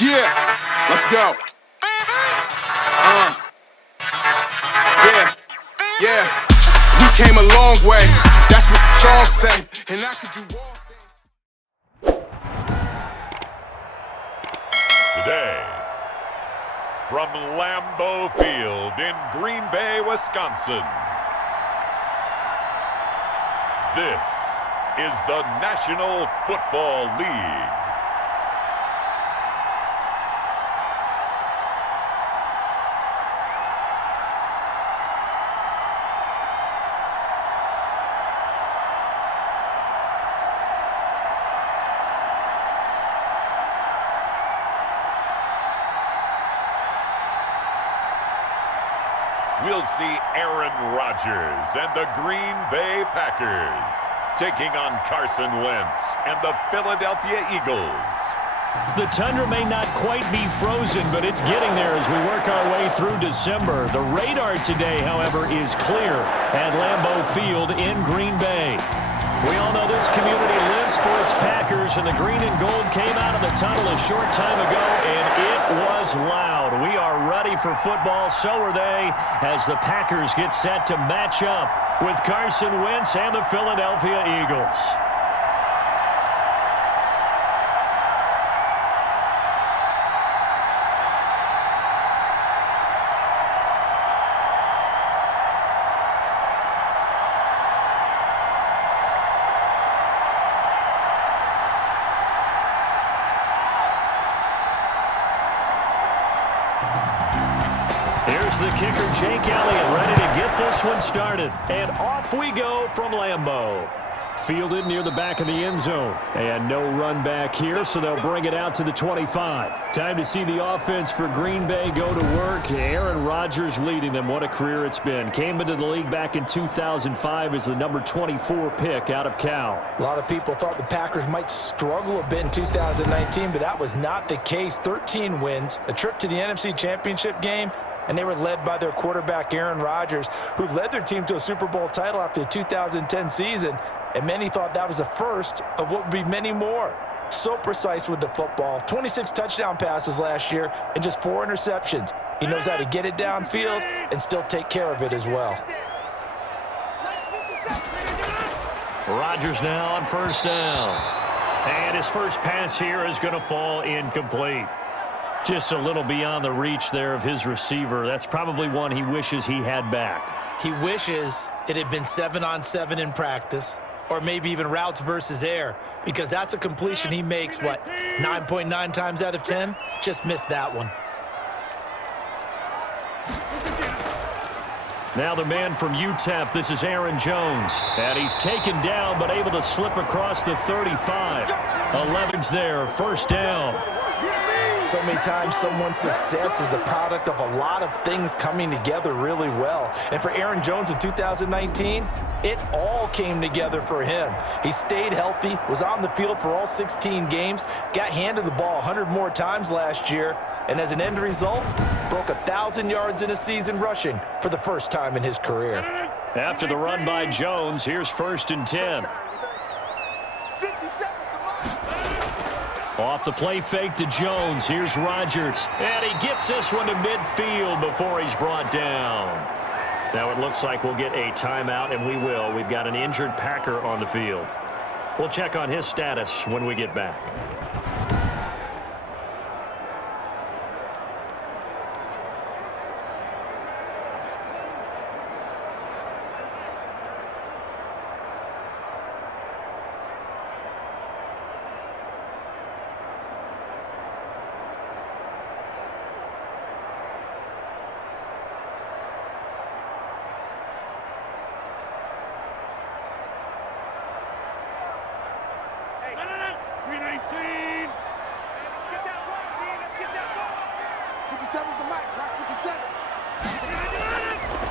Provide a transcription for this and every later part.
Yeah, let's go. Yeah. We came a long way. That's what the song say. And I could do all things. Today, from Lambeau Field in Green Bay, Wisconsin, this is the National Football League. We'll see Aaron Rodgers and the Green Bay Packers taking on Carson Wentz and the Philadelphia Eagles. The tundra may not quite be frozen, but it's getting there as we work our way through December. The radar today, however, is clear at Lambeau Field in Green Bay. We all know this community lives for its Packers, and the green and gold came out of the tunnel a short time ago, and it was loud. We are ready for football, so are they, as the Packers get set to match up with Carson Wentz and the Philadelphia Eagles. Here's the kicker, Jake Elliott, ready to get this one started. And off we go from Lambeau. Fielded near the back of the end zone. And no run back here, so they'll bring it out to the 25. Time to see the offense for Green Bay go to work. Aaron Rodgers leading them. What a career it's been. Came into the league back in 2005 as the number 24 pick out of Cal. A lot of people thought the Packers might struggle a bit in 2019, but that was not the case. 13 wins, a trip to the NFC Championship game, and they were led by their quarterback, Aaron Rodgers, who led their team to a Super Bowl title after the 2010 season, and many thought that was the first of what would be many more. So precise with the football. 26 touchdown passes last year and just 4 interceptions. He knows how to get it downfield and still take care of it as well. Rodgers now on first down. And his first pass here is going to fall incomplete. Just a little beyond the reach there of his receiver. That's probably one he wishes he had back. He wishes it had been 7-on-7 in practice, or maybe even routes versus air, because that's a completion he makes, 9.9 times out of 10? Just missed that one. Now the man from UTEP, this is Aaron Jones. And he's taken down, but able to slip across the 35. 11's there, first down. So many times someone's success is the product of a lot of things coming together really well. And for Aaron Jones in 2019, it all came together for him. He stayed healthy, was on the field for all 16 games, got handed the ball 100 more times last year, and as an end result, broke 1,000 yards in a season rushing for the first time in his career. After the run by Jones, here's 1st and 10. Off the play fake to Jones. Here's Rodgers. And he gets this one to midfield before he's brought down. Now it looks like we'll get a timeout, and we will. We've got an injured Packer on the field. We'll check on his status when we get back.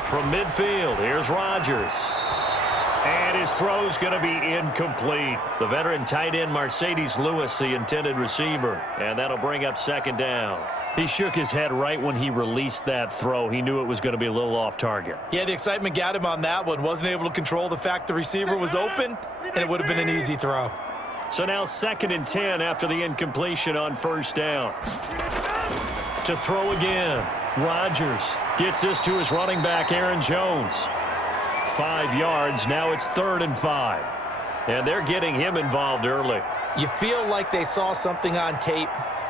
From midfield, here's Rodgers. And his throw's going to be incomplete. The veteran tight end Mercedes Lewis, the intended receiver. And that'll bring up 2nd down. He shook his head right when he released that throw. He knew it was going to be a little off target. Yeah, the excitement got him on that one. Wasn't able to control the fact the receiver was open, and it would have been an easy throw. So now 2nd and 10 after the incompletion on first down. To throw again. Rodgers gets this to his running back, Aaron Jones. 5 yards. Now it's 3rd and 5. And they're getting him involved early. You feel like they saw something on tape,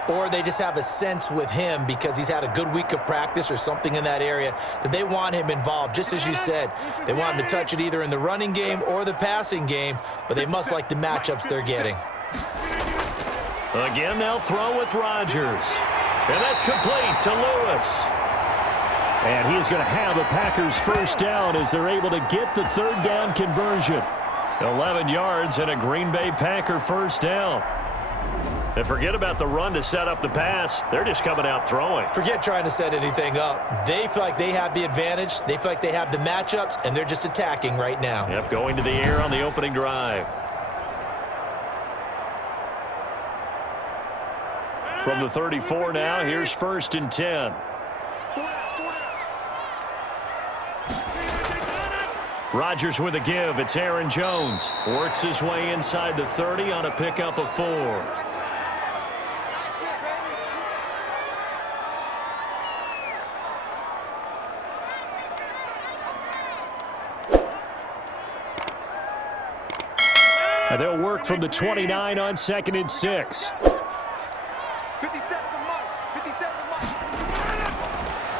or they just have a sense with him because he's had a good week of practice or something in that area that they want him involved. Just as you said, they want him to touch it either in the running game or the passing game, but they must like the matchups they're getting. Again, they'll throw with Rodgers. And that's complete to Lewis. And he's going to have a Packers first down as they're able to get the 3rd down conversion. 11 yards and a Green Bay Packer first down. And forget about the run to set up the pass. They're just coming out throwing. Forget trying to set anything up. They feel like they have the advantage. They feel like they have the matchups, and they're just attacking right now. Yep, going to the air on the opening drive. From the 34 now, here's 1st and 10. Rodgers with a give. It's Aaron Jones. Works his way inside the 30 on a pickup of 4. And they'll work from the 29 on 2nd and 6.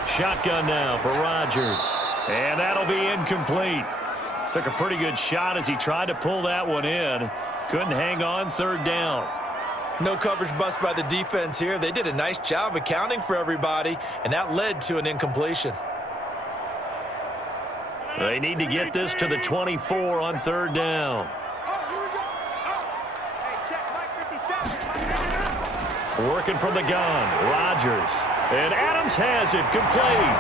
Shotgun now for Rodgers. And that'll be incomplete. Took a pretty good shot as he tried to pull that one in. Couldn't hang on, 3rd down. No coverage bust by the defense here. They did a nice job accounting for everybody, and that led to an incompletion. They need to get this to the 24 on 3rd down. Working from the gun, Rodgers. And Adams has it, complete.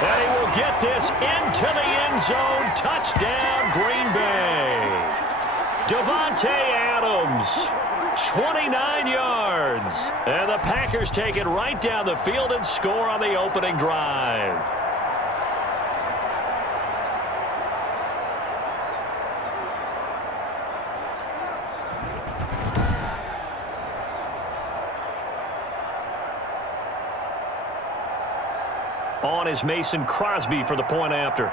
And he will get this into the end zone. Touchdown, Green Bay. Davante Adams, 29 yards. And the Packers take it right down the field and score on the opening drive. On is Mason Crosby for the point after.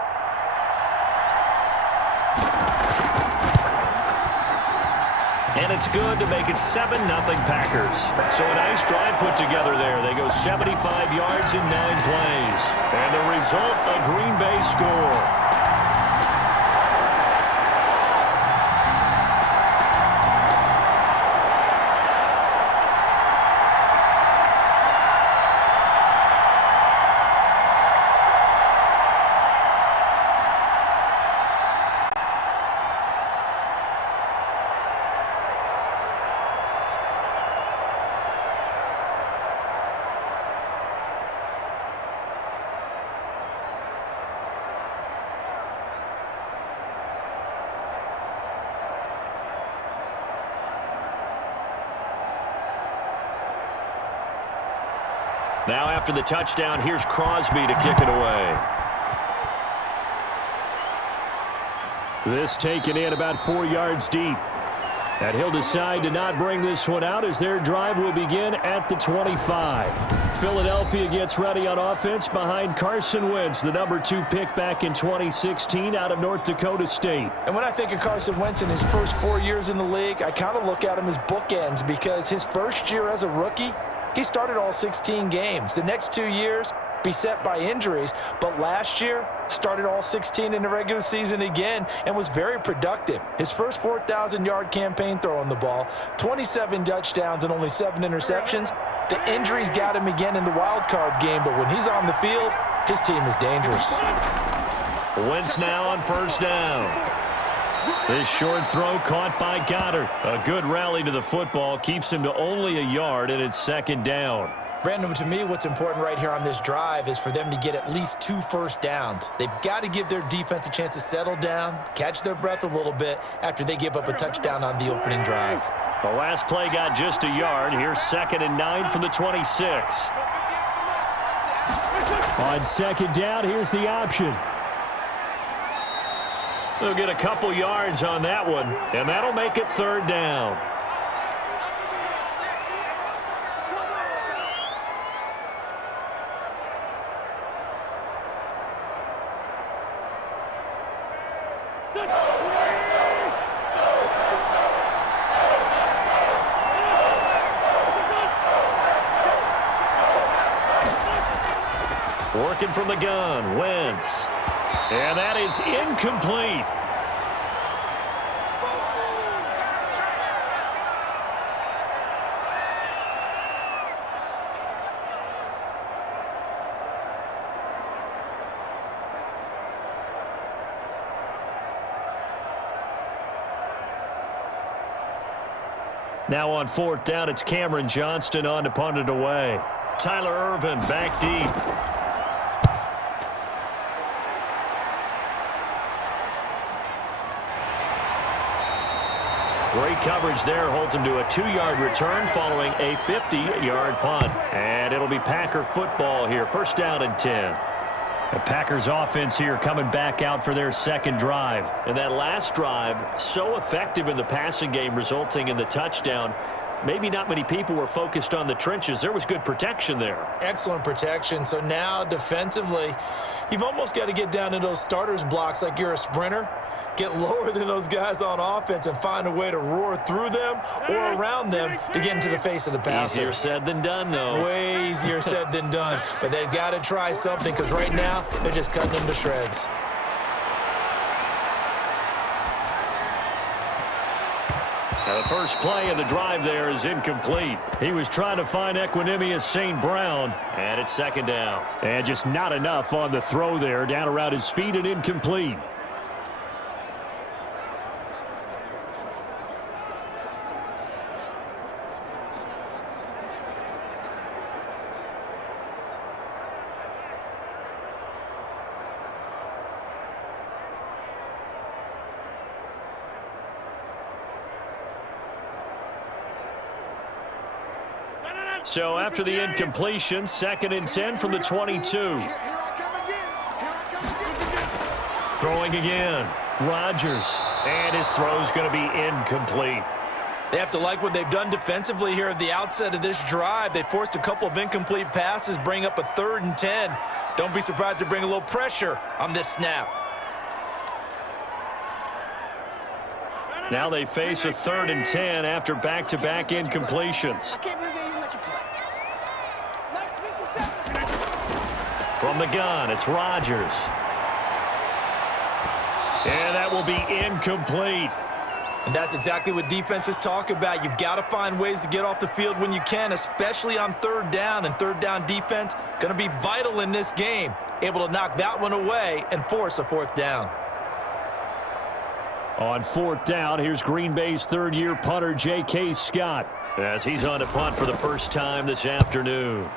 And it's good to make it 7-0 Packers. So a nice drive put together there. They go 75 yards in 9 plays. And the result, a Green Bay score. Now after the touchdown, here's Crosby to kick it away. This taken in about 4 yards deep. And he'll decide to not bring this one out as their drive will begin at the 25. Philadelphia gets ready on offense behind Carson Wentz, the number 2 pick back in 2016 out of North Dakota State. And when I think of Carson Wentz in his first 4 years in the league, I kind of look at him as bookends because his first year as a rookie, he started all 16 games. The next 2 years, beset by injuries, but last year started all 16 in the regular season again and was very productive. His first 4,000-yard campaign throwing the ball, 27 touchdowns and only 7 interceptions. The injuries got him again in the wild card game, but when he's on the field, his team is dangerous. Wentz now on first down. This short throw caught by Goddard. A good rally to the football keeps him to only a yard, and it's 2nd down. Brandon, to me, what's important right here on this drive is for them to get at least 2 first downs. They've got to give their defense a chance to settle down, catch their breath a little bit after they give up a touchdown on the opening drive. The last play got just a yard. Here's 2nd and 9 from the 26. On 2nd down, here's the option. They'll get a couple yards on that one, and that'll make it third down. Working from the gun, Wentz. And that is incomplete. Now on fourth down, it's Cameron Johnston on to punt it away. Tyler Irvin back deep. Great coverage there, holds him to a 2-yard return following a 50-yard punt. And it'll be Packer football here, first down and 10. The Packers offense here coming back out for their second drive. And that last drive, so effective in the passing game, resulting in the touchdown. Maybe not many people were focused on the trenches. There was good protection there. Excellent protection. So now defensively, you've almost got to get down to those starters blocks like you're a sprinter. Get lower than those guys on offense and find a way to roar through them or around them to get into the face of the passer. Easier said than done, though. Way easier said than done. But they've got to try something because right now they're just cutting them to shreds. Now the first play of the drive there is incomplete. He was trying to find Equinemius St. Brown, and it's second down. And just not enough on the throw there, down around his feet and incomplete. So after the incompletion, second and 10 from the 22. Throwing again, Rodgers, and his throw's going to be incomplete. They have to like what they've done defensively here at the outset of this drive. They forced a couple of incomplete passes, bring up a 3rd and 10. Don't be surprised to bring a little pressure on this snap. Now they face a 3rd and 10 after back-to-back incompletions. From the gun, it's Rodgers. And that will be incomplete. And that's exactly what defenses talk about. You've got to find ways to get off the field when you can, especially on 3rd down. And 3rd down defense going to be vital in this game. Able to knock that one away and force a 4th down. On 4th down, here's Green Bay's 3rd-year punter J.K. Scott as he's on to punt for the first time this afternoon.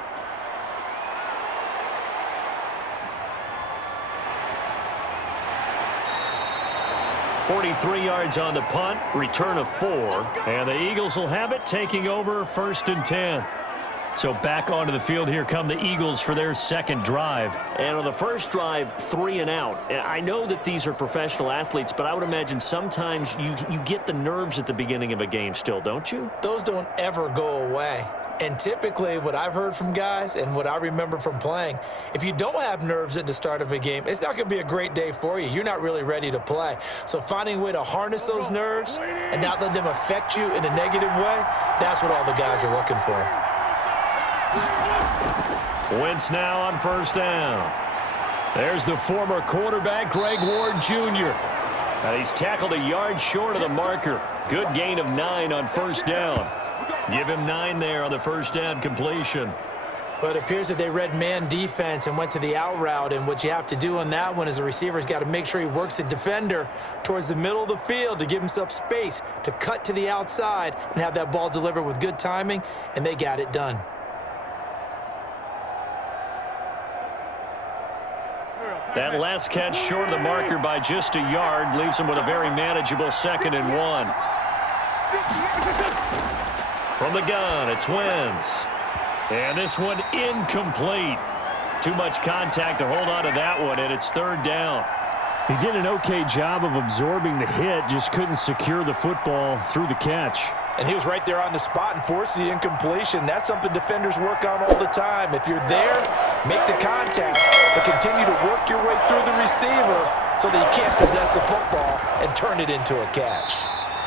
43 yards on the punt, return of 4, and the Eagles will have it, taking over 1st and 10. So back onto the field here come the Eagles for their second drive. And on the first drive, 3 and out. I know that these are professional athletes, but I would imagine sometimes you get the nerves at the beginning of a game still, don't you? Those don't ever go away. And typically what I've heard from guys and what I remember from playing, if you don't have nerves at the start of a game, it's not going to be a great day for you. You're not really ready to play. So finding a way to harness those nerves and not let them affect you in a negative way, that's what all the guys are looking for. Wentz now on 1st down. There's the former quarterback, Greg Ward Jr. And he's tackled a yard short of the marker. Good gain of 9 on 1st down. Give him 9 there on the 1st down completion. But it appears that they read man defense and went to the out route. And what you have to do on that one is the receiver's got to make sure he works the defender towards the middle of the field to give himself space to cut to the outside and have that ball delivered with good timing, and they got it done. That last catch short of the marker by just a yard leaves him with a very manageable 2nd and 1. From the gun, it's Wentz. And this one incomplete. Too much contact to hold on to that one, and it's 3rd down. He did an okay job of absorbing the hit, just couldn't secure the football through the catch. And he was right there on the spot and forced the incompletion. That's something defenders work on all the time. If you're there, make the contact, but continue to work your way through the receiver so that you can't possess the football and turn it into a catch.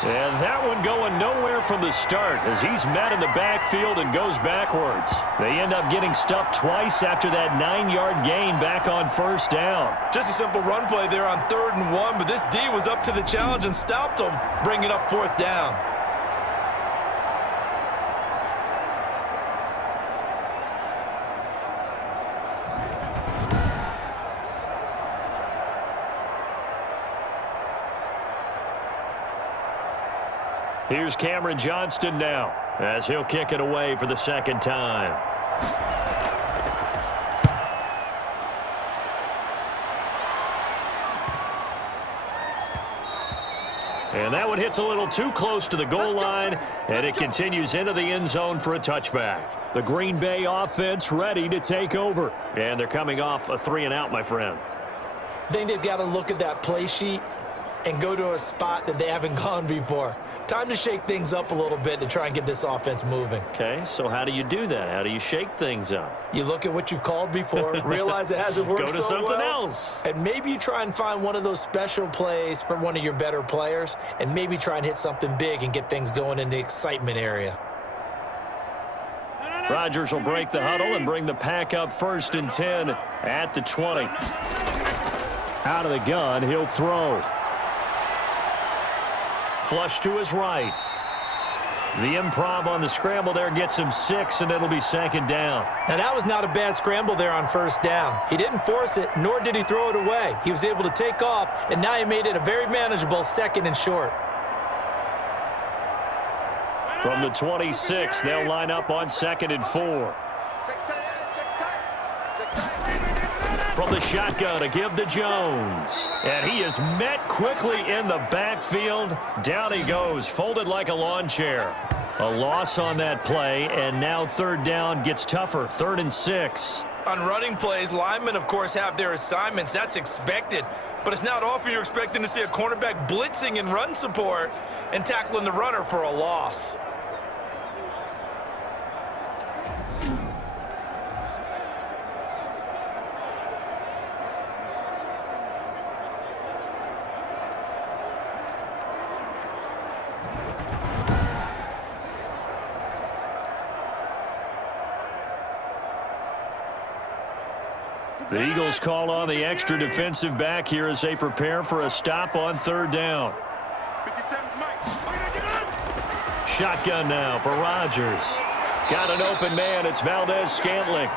And that one going nowhere from the start as he's met in the backfield and goes backwards. They end up getting stuffed twice after that 9-yard gain back on first down. Just a simple run play there on 3rd and 1, but this D was up to the challenge and stopped him, bringing up 4th down. Here's Cameron Johnston now as he'll kick it away for the second time. And that one hits a little too close to the goal line, and it continues into the end zone for a touchback. The Green Bay offense ready to take over. And they're coming off a 3-and-out, my friend. I think they've got to look at that play sheet and go to a spot that they haven't gone before. Time to shake things up a little bit to try and get this offense moving. Okay, so how do you do that? How do you shake things up? You look at what you've called before, realize it hasn't worked Go to so something well, else. and maybe you try and find one of those special plays from one of your better players, and maybe try and hit something big and get things going in the excitement area. Rodgers will break the huddle and bring the pack up 1st and 10 at the 20. Out of the gun, he'll throw. Flush to his right. The improv on the scramble there gets him 6, and it'll be 2nd down. Now, that was not a bad scramble there on 1st down. He didn't force it, nor did he throw it away. He was able to take off, and now he made it a very manageable 2nd and short. From the 26, they'll line up on 2nd and 4. From the shotgun, a give to Jones. And he is met quickly in the backfield. Down he goes, folded like a lawn chair. A loss on that play, and now 3rd down gets tougher, 3rd and 6. On running plays, linemen, of course, have their assignments. That's expected. But it's not often you're expecting to see a cornerback blitzing in run support and tackling the runner for a loss. The Eagles call on the extra defensive back here as they prepare for a stop on 3rd down. Shotgun now for Rodgers. Got an open man. It's Valdez-Scantling.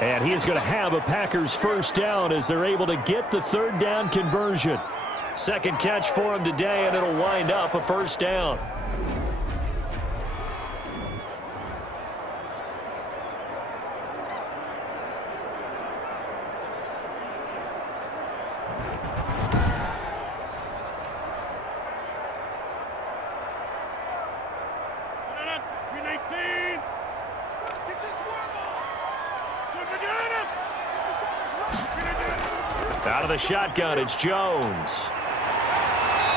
And he is going to have a Packers 1st down as they're able to get the 3rd down conversion. 2nd catch for him today, and it'll wind up a 1st down. Out of the shotgun, it's Jones.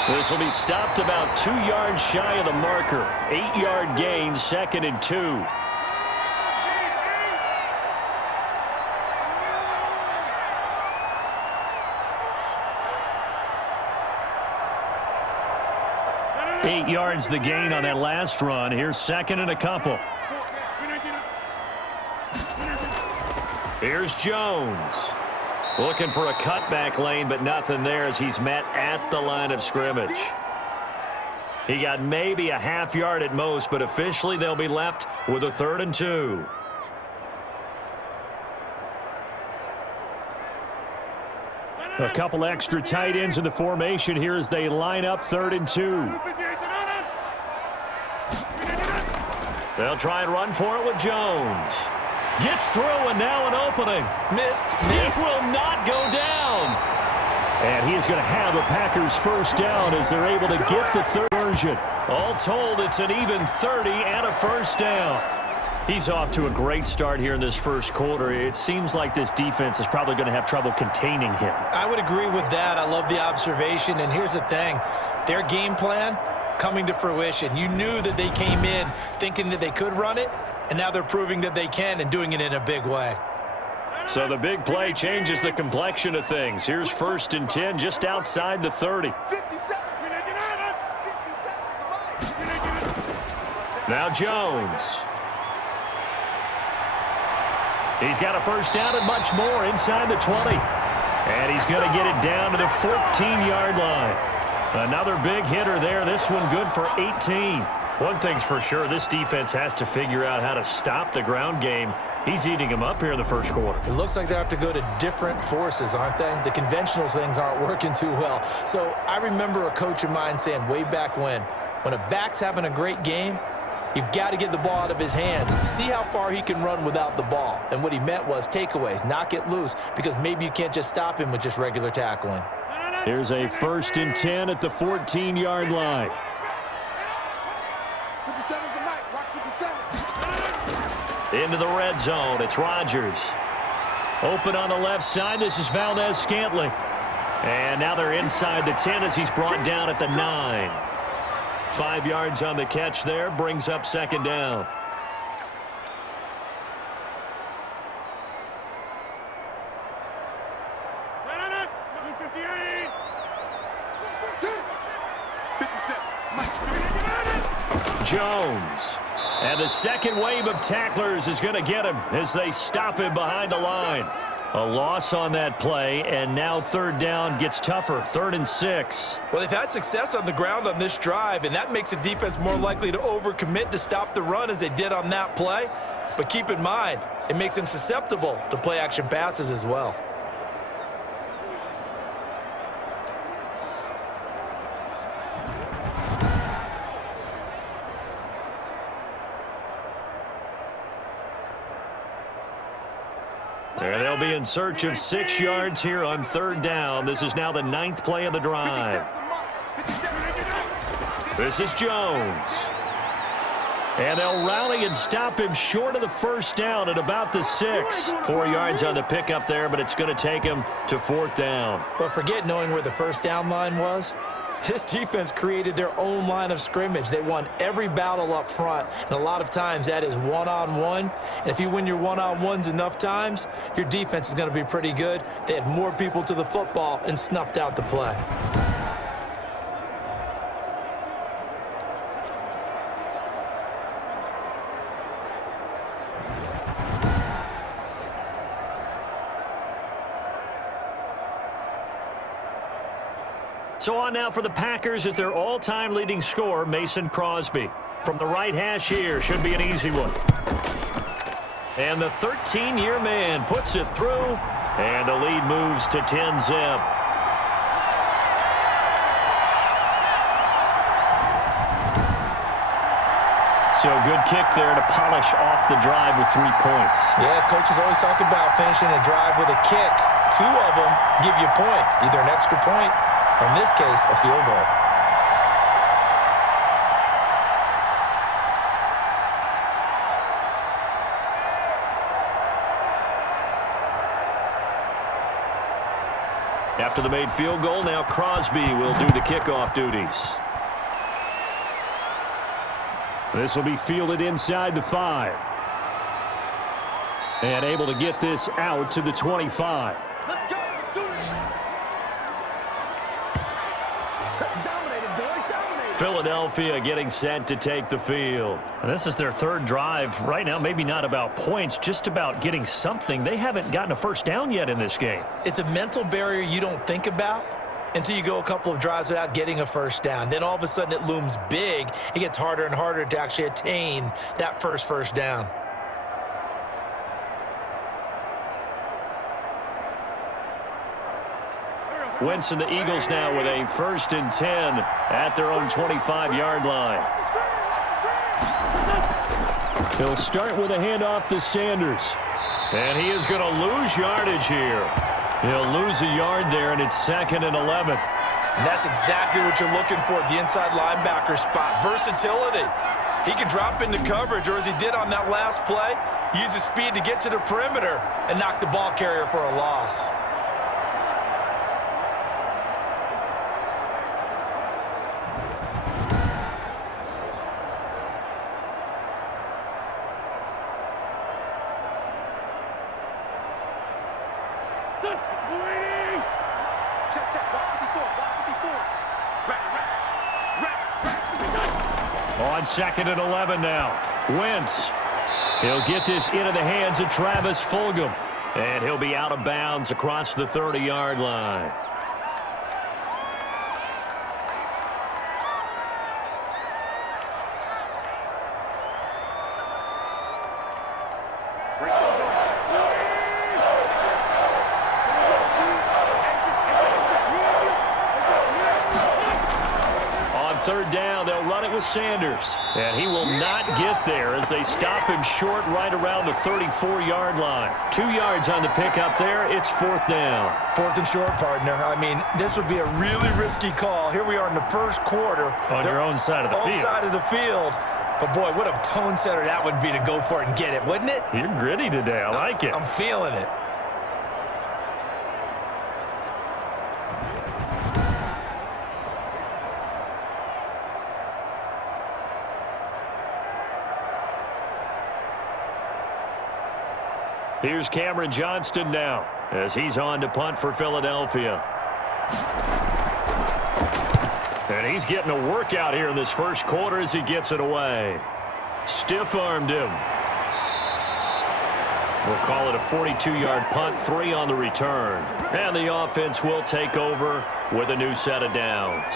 This will be stopped about 2 yards shy of the marker. 8-yard gain, 2nd and 2. Eight yards the gain on that last run. Here's 2nd and a couple. Here's Jones. Looking for a cutback lane, but nothing there as he's met at the line of scrimmage. He got maybe a half yard at most, but officially they'll be left with a 3rd and 2. A couple extra tight ends in the formation here as they line up 3rd and 2. They'll try and run for it with Jones. Gets through, and now an opening. Missed. It will not go down. And he is going to have a Packers 1st down as they're able to get the 3rd version. All told, it's an even 30 and a 1st down. He's off to a great start here in this first quarter. It seems like this defense is probably going to have trouble containing him. I would agree with that. I love the observation. And here's the thing. Their game plan coming to fruition. You knew that they came in thinking that they could run it, and now they're proving that they can and doing it in a big way. So the big play changes the complexion of things. Here's 1st and 10 just outside the 30. Now Jones. He's got a first down and much more inside the 20. And he's going to get it down to the 14-yard line. Another big hitter there. This one good for 18. One thing's for sure, this defense has to figure out how to stop the ground game. He's eating him up here in the first quarter. It looks like they have to go to different forces, aren't they? The conventional things aren't working too well. So I remember a coach of mine saying way back when a back's having a great game, you've got to get the ball out of his hands. See how far he can run without the ball. And what he meant was takeaways, knock it loose, because maybe you can't just stop him with just regular tackling. Here's a 1st and 10 at the 14-yard line. 57's the mic. Watch 57. Into the red zone. It's Rodgers. Open on the left side. This is Valdez-Scantling. And now they're inside the 10 as he's brought down at the 9. 5 yards on the catch there. Brings up 2nd down. Jones. And the second wave of tacklers is going to get him as they stop him behind the line. A loss on that play, and now 3rd down gets tougher. 3rd and 6. Well, they've had success on the ground on this drive, and that makes the defense more likely to overcommit to stop the run as they did on that play. But keep in mind, it makes them susceptible to play-action passes as well. And they'll be in search of 6 yards here on 3rd down. This is now the 9th play of the drive. This is Jones. And they'll rally and stop him short of the 1st down at about the 6. 4 yards on the pickup there, but it's going to take him to 4th down. But forget knowing where the 1st down line was. This defense created their own line of scrimmage. They won every battle up front, and a lot of times that is one-on-one. And if you win your one-on-ones enough times, your defense is going to be pretty good. They had more people to the football and snuffed out the play. So on now for the Packers is their all-time leading scorer, Mason Crosby. From the right hash here, should be an easy one. And the 13-year man puts it through, and the lead moves to 10-zip. So good kick there to polish off the drive with 3 points. Yeah, coaches always talk about finishing a drive with a kick. 2 of them give you points, either an extra point, or in this case, a field goal. After the made field goal, now Crosby will do the kickoff duties. This will be fielded inside the 5. And able to get this out to the 25. Let's go. Do it. Dominated, boys. Dominated. Philadelphia getting set to take the field. And this is their 3rd drive. Right now, maybe not about points, just about getting something. They haven't gotten a first down yet in this game. It's a mental barrier you don't think about until you go a couple of drives without getting a first down. Then all of a sudden it looms big. It gets harder and harder to actually attain that first down. Wentz and the Eagles now with a 1st and 10 at their own 25-yard line. He'll start with a handoff to Sanders. And he is going to lose yardage here. He'll lose a yard there, and it's 2nd and 11. And that's exactly what you're looking for at the inside linebacker spot. Versatility. He can drop into coverage, or as he did on that last play, use his speed to get to the perimeter and knock the ball carrier for a loss. On 2nd and 11 now. Wentz. He'll get this into the hands of Travis Fulgham. And he'll be out of bounds across the 30-yard line. Third down, they'll run it with Sanders. And he will not get there as they stop him short right around the 34-yard line. 2 yards on the pickup there. It's 4th down. 4th and short, partner. I mean, this would be a really risky call. Here we are in the first quarter. On your own side of the field. Own side of the field. But, boy, what a tone setter that would be to go for it and get it, wouldn't it? You're gritty today. I like it. I'm feeling it. Here's Cameron Johnston now as he's on to punt for Philadelphia. And he's getting a workout here in this first quarter as he gets it away. Stiff-armed him. We'll call it a 42-yard punt, 3 on the return. And the offense will take over with a new set of downs.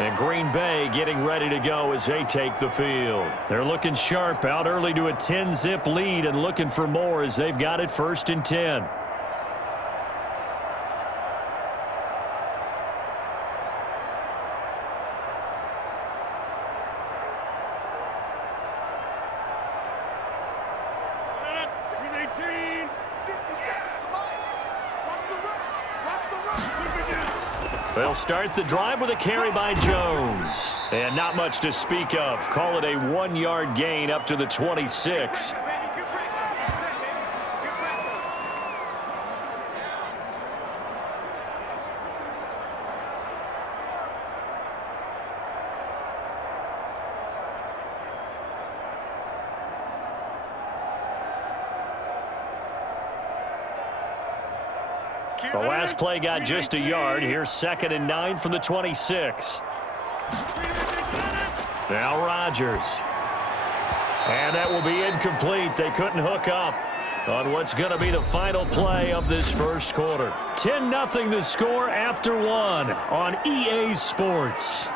And Green Bay getting ready to go as they take the field. They're looking sharp, out early to a 10-zip lead and looking for more as they've got it 1st and 10. They'll start the drive with a carry by Jones. And not much to speak of. Call it a 1-yard gain up to the 26. The last play got just a yard. Here's 2nd and 9 from the 26. Now Rodgers. And that will be incomplete. They couldn't hook up on what's going to be the final play of this first quarter. 10-0 the score after 1 on EA Sports.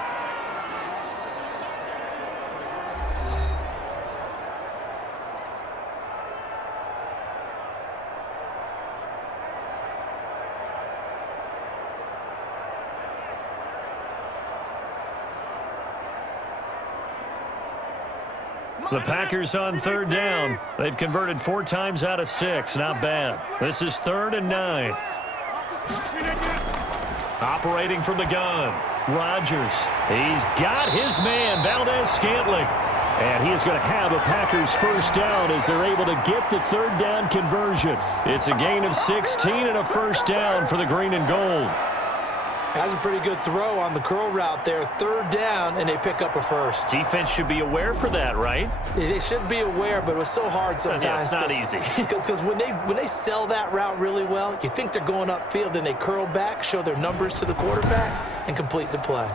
The Packers on 3rd down. They've converted 4 times out of 6. Not bad. This is 3rd and 9. Operating from the gun. Rodgers. He's got his man, Valdez-Scantling. And he is going to have a Packers 1st down as they're able to get the 3rd down conversion. It's a gain of 16 and a 1st down for the green and gold. Has a pretty good throw on the curl route there. 3rd down, and they pick up a 1st. Defense should be aware for that, right? They should be aware, but it was so hard sometimes. Yeah, it's not easy. Because when they sell that route really well, you think they're going upfield, and they curl back, show their numbers to the quarterback, and complete the play.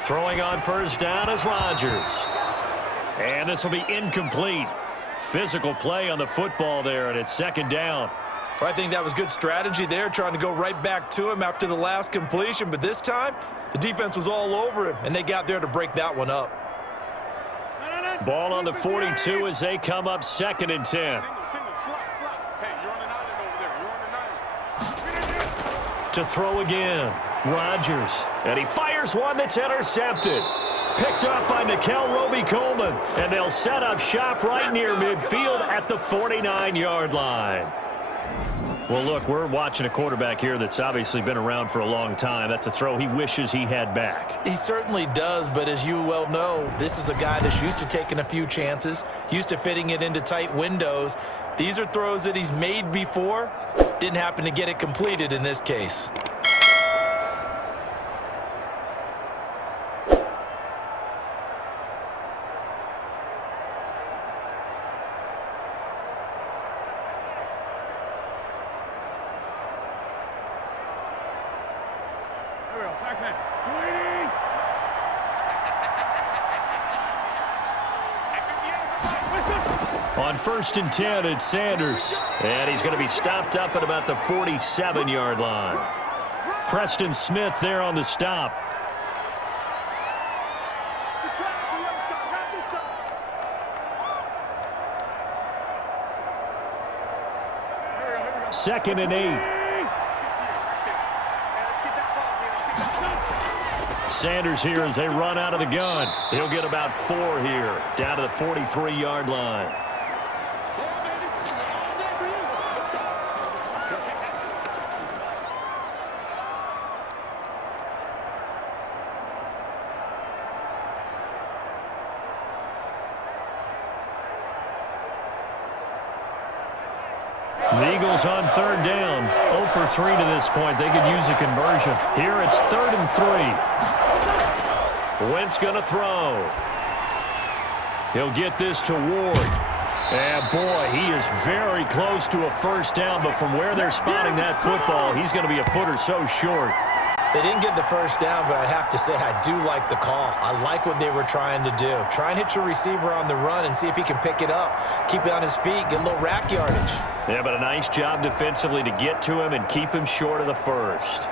Throwing on 1st down is Rodgers. And this will be incomplete. Physical play on the football there, and it's 2nd down. Well, I think that was good strategy there, trying to go right back to him after the last completion. But this time, the defense was all over him, and they got there to break that one up. Ball on the 42 as they come up 2nd and 10. To throw again, Rodgers. And he fires one that's intercepted. Picked up by Nickel Roby-Coleman. And they'll set up shop right near midfield at the 49-yard line. Well, look, we're watching a quarterback here that's obviously been around for a long time. That's a throw he wishes he had back. He certainly does, but as you well know, this is a guy that's used to taking a few chances, used to fitting it into tight windows. These are throws that he's made before. Didn't happen to get it completed in this case. On 1st and 10, it's Sanders. And he's going to be stopped up at about the 47-yard line. Preston Smith there on the stop. Second and 8. Sanders here as they run out of the gun. He'll get about 4 here, down to the 43-yard line. The Eagles on 3rd down. 0 for 3 to this point. They could use a conversion. Here it's 3rd and 3. Wentz going to throw. He'll get this to Ward. And boy, he is very close to a first down, but from where they're spotting that football, he's going to be a foot or so short. They didn't get the first down, but I have to say I do like the call. I like what they were trying to do. Try and hit your receiver on the run and see if he can pick it up. Keep it on his feet, get a little rack yardage. Yeah, but a nice job defensively to get to him and keep him short of the first.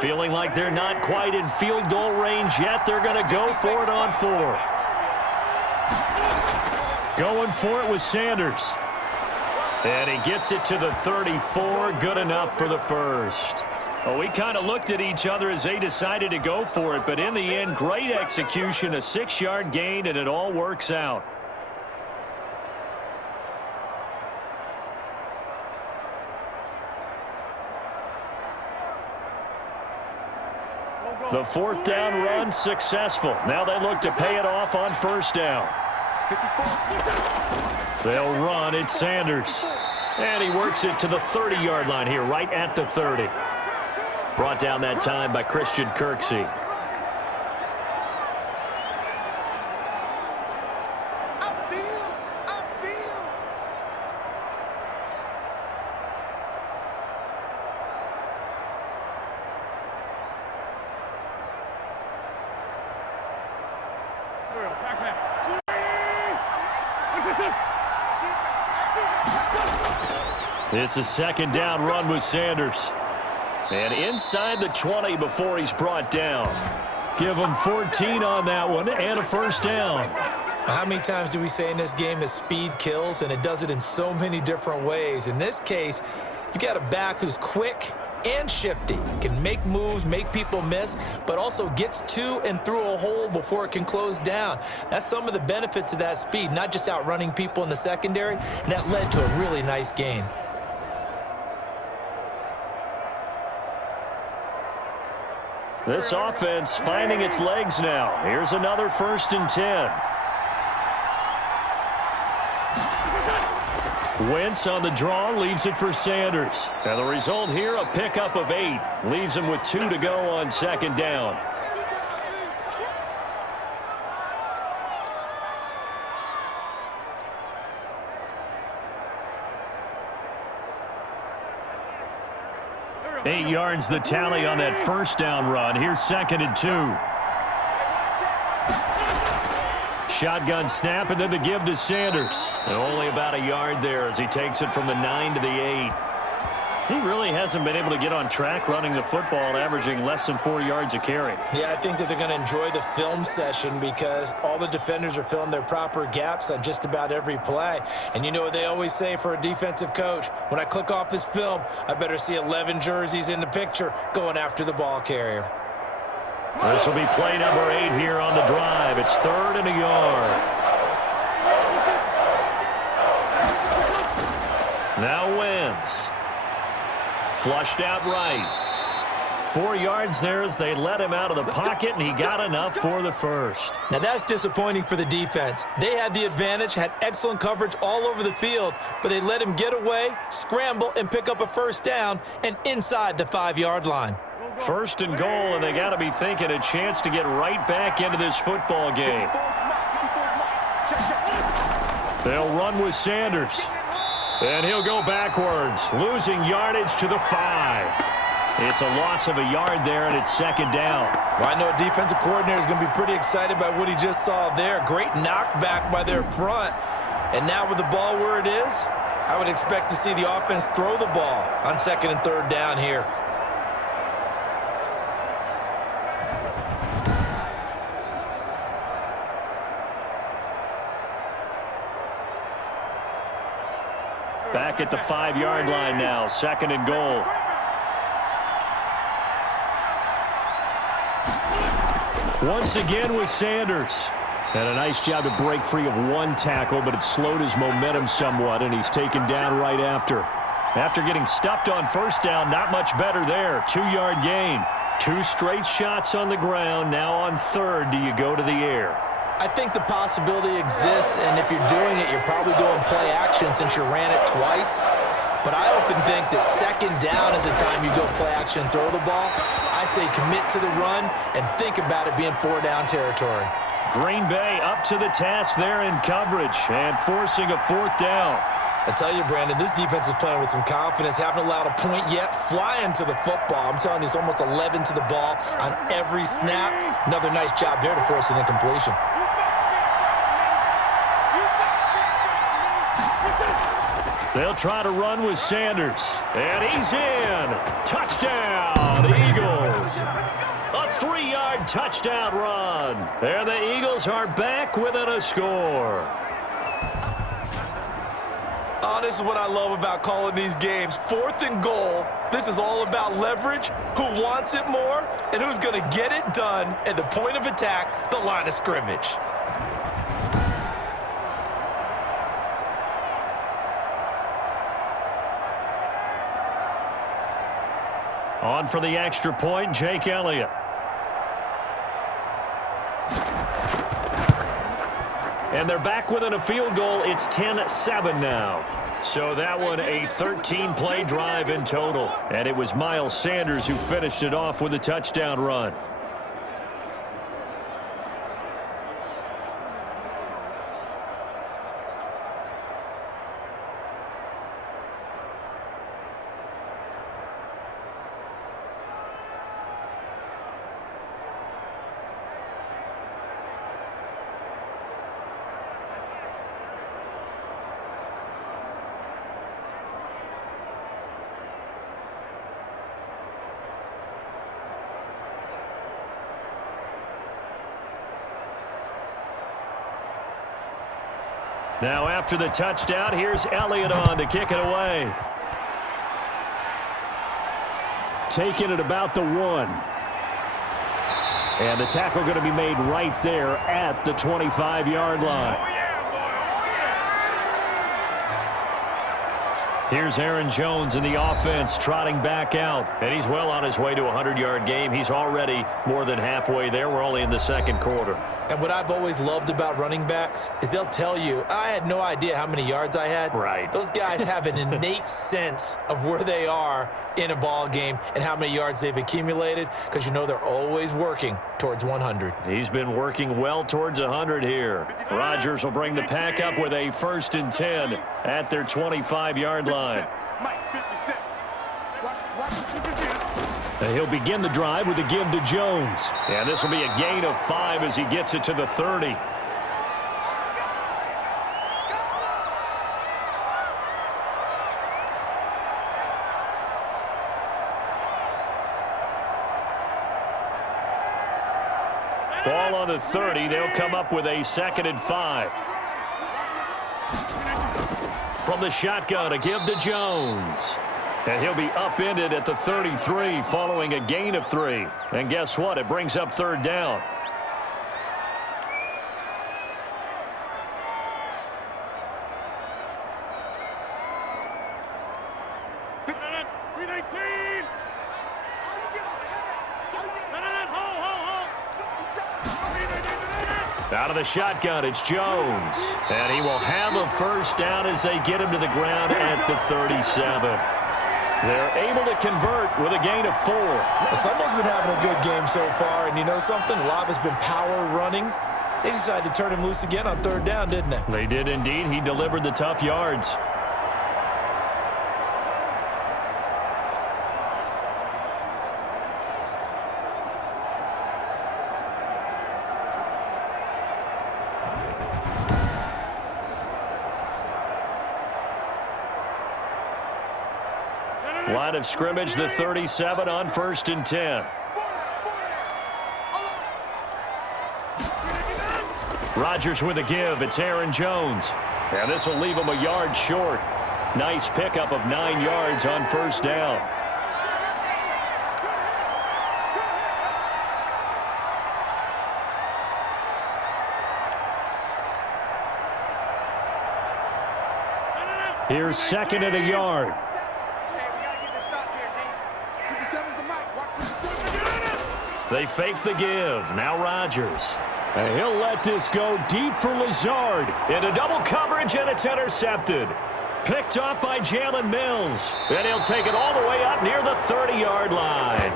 Feeling like they're not quite in field goal range yet. They're going to go for it on 4th. Going for it with Sanders. And he gets it to the 34. Good enough for the first. Well, we kind of looked at each other as they decided to go for it, but in the end, great execution, a 6-yard gain, and it all works out. The 4th down run successful. Now they look to pay it off on 1st down. They'll run. It's Sanders. And he works it to the 30-yard line here, right at the 30. Brought down that time by Christian Kirksey. It's a 2nd down run with Sanders. And inside the 20 before he's brought down. Give him 14 on that one and a 1st down. How many times do we say in this game that speed kills, and it does it in so many different ways? In this case, you got a back who's quick and shifty, can make moves, make people miss, but also gets to and through a hole before it can close down. That's some of the benefits of that speed, not just outrunning people in the secondary, and that led to a really nice gain. This offense finding its legs now. Here's another 1st and 10. Wentz on the draw, leaves it for Sanders. And the result here, a pickup of 8. Leaves him with 2 to go on 2nd down. Eight yards the tally on that 1st down run. Here's 2nd and 2. Shotgun snap, and then the give to Sanders. And only about a yard there as he takes it from the 9 to the 8. He really hasn't been able to get on track running the football, averaging less than 4 yards a carry. Yeah, I think that they're going to enjoy the film session because all the defenders are filling their proper gaps on just about every play. And you know what they always say for a defensive coach? When I click off this film, I better see 11 jerseys in the picture going after the ball carrier. This will be play number 8 here on the drive. It's 3rd and a yard. Now Wentz. Flushed out right. 4 yards there as they let him out of the pocket, and he got enough for the first. Now that's disappointing for the defense. They had the advantage, had excellent coverage all over the field, but they let him get away, scramble, and pick up a first down, and inside the 5-yard line. 1st and goal, and they got to be thinking a chance to get right back into this football game. They'll run with Sanders. And he'll go backwards, losing yardage to the 5. It's a loss of a yard there, and it's 2nd down. Well, I know a defensive coordinator is going to be pretty excited by what he just saw there. Great knockback by their front. And now with the ball where it is, I would expect to see the offense throw the ball on 2nd and 3rd down here. Back at the 5-yard line now, 2nd and goal. Once again with Sanders. And a nice job to break free of 1 tackle, but it slowed his momentum somewhat, and he's taken down right after. After getting stuffed on 1st down, not much better there. 2-yard gain. 2 straight shots on the ground. Now on 3rd, do you go to the air? I think the possibility exists, and if you're doing it, you're probably going play action since you ran it twice. But I often think that 2nd down is the time you go play action and throw the ball. I say commit to the run and think about it being 4-down territory. Green Bay up to the task there in coverage and forcing a 4th down. I tell you, Brandon, this defense is playing with some confidence. Haven't allowed a point yet. Flying to the football. I'm telling you, it's almost 11 to the ball on every snap. Another nice job there to force an incompletion. They'll try to run with Sanders. And he's in. Touchdown, Eagles. A 3-yard touchdown run. And the Eagles are back within a score. Oh, this is what I love about calling these games. 4th and goal. This is all about leverage, who wants it more, and who's going to get it done at the point of attack, the line of scrimmage. On for the extra point, Jake Elliott. And they're back within a field goal. It's 10-7 now. So that one a 13-play drive in total. And it was Miles Sanders who finished it off with a touchdown run. Now after the touchdown, here's Elliott on to kick it away. Taking it about the 1. And the tackle going to be made right there at the 25-yard line. Here's Aaron Jones in the offense trotting back out. And he's well on his way to a 100-yard game. He's already more than halfway there. We're only in the 2nd quarter. And what I've always loved about running backs is they'll tell you, I had no idea how many yards I had. Right. Those guys have an innate sense of where they are in a ball game and how many yards they've accumulated because you know they're always working towards 100. He's been working well towards 100 here. Rodgers will bring the pack up with a 1st and 10 at their 25-yard line. And he'll begin the drive with a give to Jones. And this will be a gain of 5 as he gets it to the 30. 30. They'll come up with a 2nd and 5. From the shotgun, a give to Jones. And he'll be upended at the 33 following a gain of 3. And guess what? It brings up 3rd down. Out of the shotgun, it's Jones. And he will have a 1st down as they get him to the ground at the 37. They're able to convert with a gain of 4. Well, someone's been having a good game so far, and you know something? A lot has been power running. They decided to turn him loose again on 3rd down, didn't they? They did indeed. He delivered the tough yards. Line of scrimmage, the 37 on 1st and 10. Rodgers with a give. It's Aaron Jones. And this will leave him a yard short. Nice pickup of 9 yards on 1st down. Here's 2nd and a yard. They fake the give. Now Rodgers. And he'll let this go deep for Lazard. Into double coverage, and it's intercepted. Picked off by Jalen Mills. And he'll take it all the way up near the 30-yard line.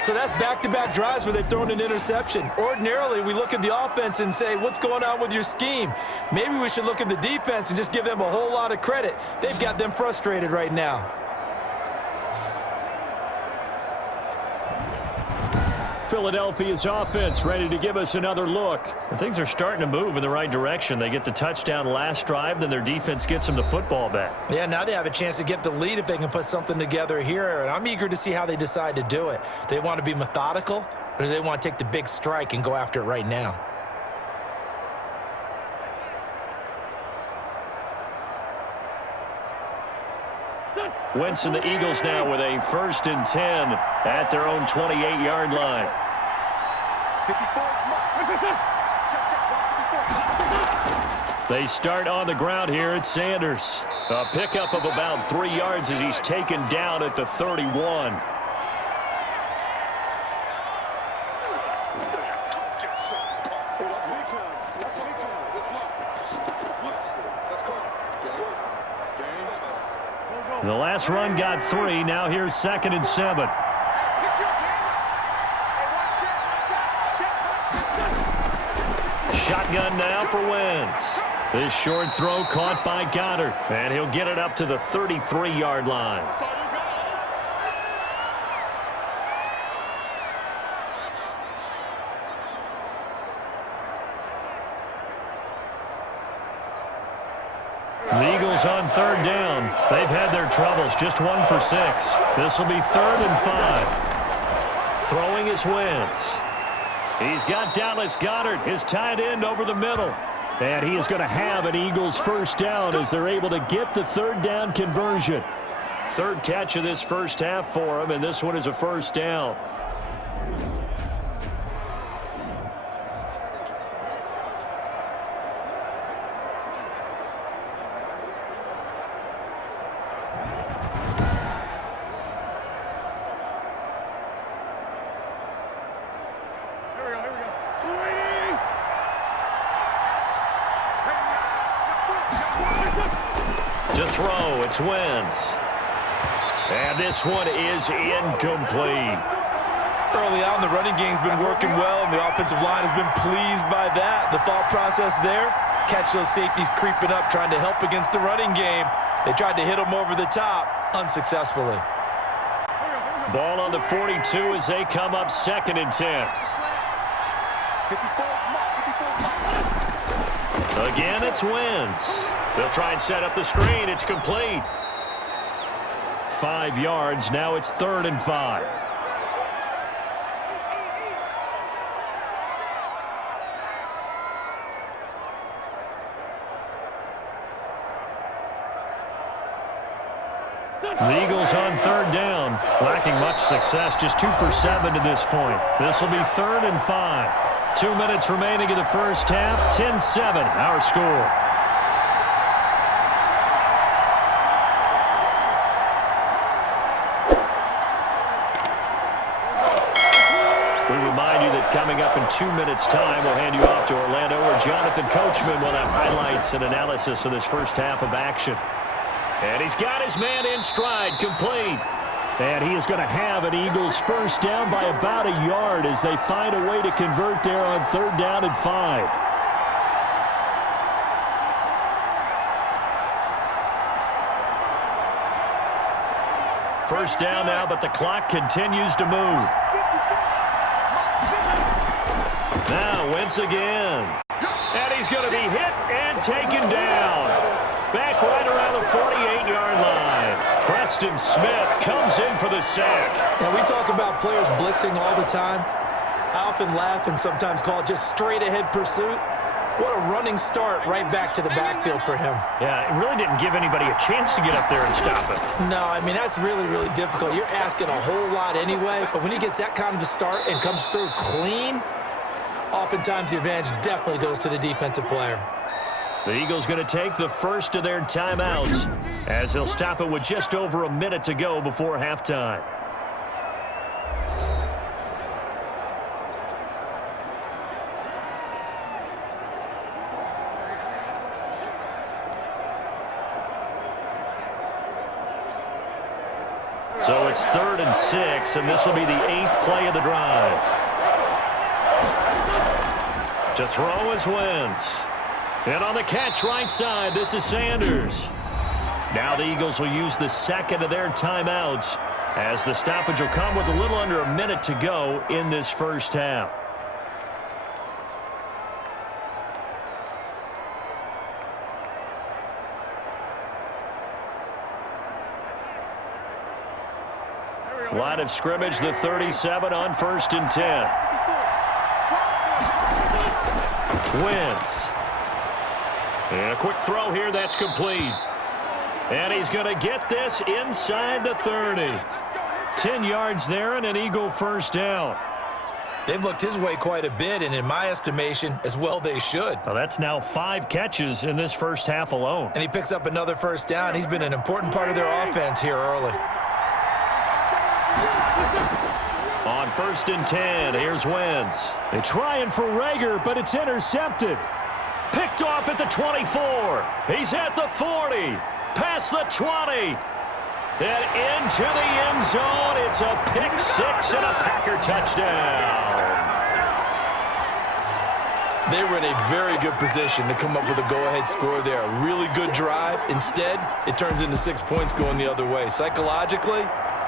So that's back-to-back drives where they've thrown an interception. Ordinarily, we look at the offense and say, what's going on with your scheme? Maybe we should look at the defense and just give them a whole lot of credit. They've got them frustrated right now. Philadelphia's offense ready to give us another look. And things are starting to move in the right direction. They get the touchdown last drive, then their defense gets them the football back. Yeah, now they have a chance to get the lead if they can put something together here. And I'm eager to see how they decide to do it. Do they want to be methodical, or do they want to take the big strike and go after it right now? Wentz and the Eagles now with a 1st and 10 at their own 28-yard line. They start on the ground here at Sanders. A pickup of about 3 yards as he's taken down at the 31. The last run got 3. Now here's 2nd and 7. Shotgun now for Wentz. This short throw caught by Goddard. And he'll get it up to the 33-yard line. The Eagles on 3rd down. They've had their troubles, just 1 for 6. This will be 3rd and 5. Throwing is Wentz. He's got Dallas Goedert, his tight end, over the middle. And he is going to have an Eagles 1st down as they're able to get the 3rd down conversion. 3rd catch of this 1st half for him, and this one is a 1st down. To throw, it's Wentz. And this one is incomplete. Early on, the running game's been working well, and the offensive line has been pleased by that. The thought process there, catch those safeties creeping up, trying to help against the running game. They tried to hit them over the top, unsuccessfully. Ball on the 42 as they come up 2nd and 10. Again, it's Wentz. They'll try and set up the screen. It's complete. 5 yards. Now it's 3rd and 5. The Eagles on third down, lacking much success, just 2 for 7 to this point. This will be 3rd and 5. 2 minutes remaining in the first half, 10-7, our score. We remind you that coming up in 2 minutes' time, we'll hand you off to Orlando, where Jonathan Coachman will have highlights and analysis of this first half of action. And he's got his man in stride, complete. And he is going to have an Eagles first down by about a yard as they find a way to convert there on 3rd down and 5. First down now, but the clock continues to move. Now, Wentz again. And he's going to be hit and taken down. Back right around the 48-yard line. Preston Smith comes in for the sack. And we talk about players blitzing all the time. I often laugh and sometimes call it just straight-ahead pursuit. What a running start right back to the backfield for him. Yeah, it really didn't give anybody a chance to get up there and stop it. No, I mean, that's really, really difficult. You're asking a whole lot anyway, but when he gets that kind of a start and comes through clean, oftentimes the advantage definitely goes to the defensive player. The Eagles going to take the first of their timeouts as they'll stop it with just over a minute to go before halftime. So it's 3rd and 6, and this will be the 8th play of the drive. To throw is Wentz. And on the catch right side, this is Sanders. Now the Eagles will use the second of their timeouts as the stoppage will come with a little under a minute to go in this first half. Line of scrimmage, the 37 on 1st and 10. Wentz. And a quick throw here, that's complete. And he's going to get this inside the 30. 10 yards there and an Eagle first down. They've looked his way quite a bit, and in my estimation, as well they should. So that's now 5 catches in this first half alone. And he picks up another first down. He's been an important part of their offense here early. On 1st and 10, here's Wentz. They're trying for Rager, but it's intercepted. Picked off at the 24. He's at the 40. Past the 20. And into the end zone. It's a pick 6 and a Packer touchdown. They were in a very good position to come up with a go-ahead score there. A really good drive. Instead, it turns into 6 points going the other way. Psychologically,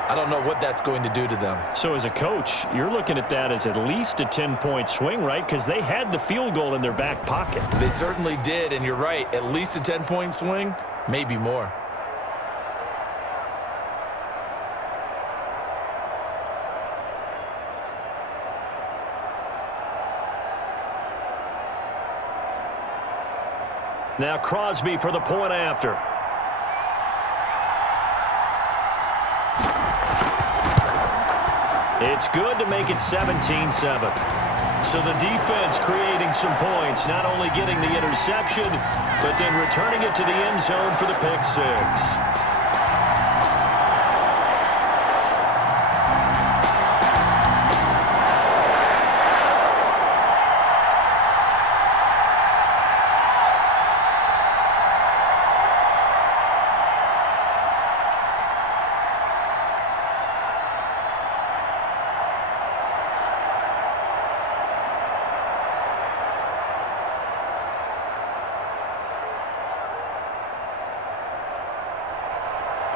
I don't know what that's going to do to them. So as a coach, you're looking at that as at least a 10-point swing, right? Because they had the field goal in their back pocket. They certainly did, and you're right. At least a 10-point swing, maybe more. Now Crosby for the point after. It's good to make it 17-7. So the defense creating some points, not only getting the interception, but then returning it to the end zone for the pick 6.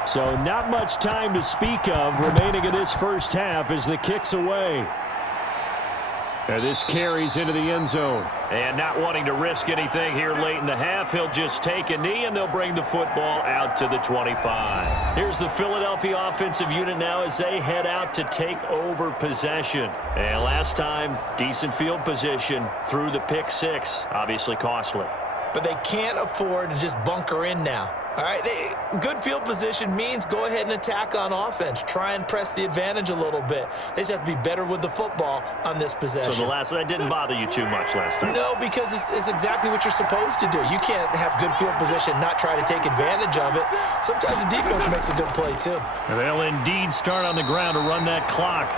So not much time to speak of remaining in this first half as the kick's away. And this carries into the end zone. And not wanting to risk anything here late in the half, he'll just take a knee and they'll bring the football out to the 25. Here's the Philadelphia offensive unit now as they head out to take over possession. And last time, decent field position through the pick 6, obviously costly. But they can't afford to just bunker in now. All right, good field position means go ahead and attack on offense. Try and press the advantage a little bit. They just have to be better with the football on this possession. So that didn't bother you too much last time? No, because it's exactly what you're supposed to do. You can't have good field position, not try to take advantage of it. Sometimes the defense makes a good play, too. And they'll indeed start on the ground to run that clock.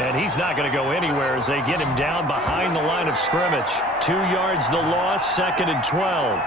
And he's not going to go anywhere as they get him down behind the line of scrimmage. 2 yards the loss, 2nd and 12.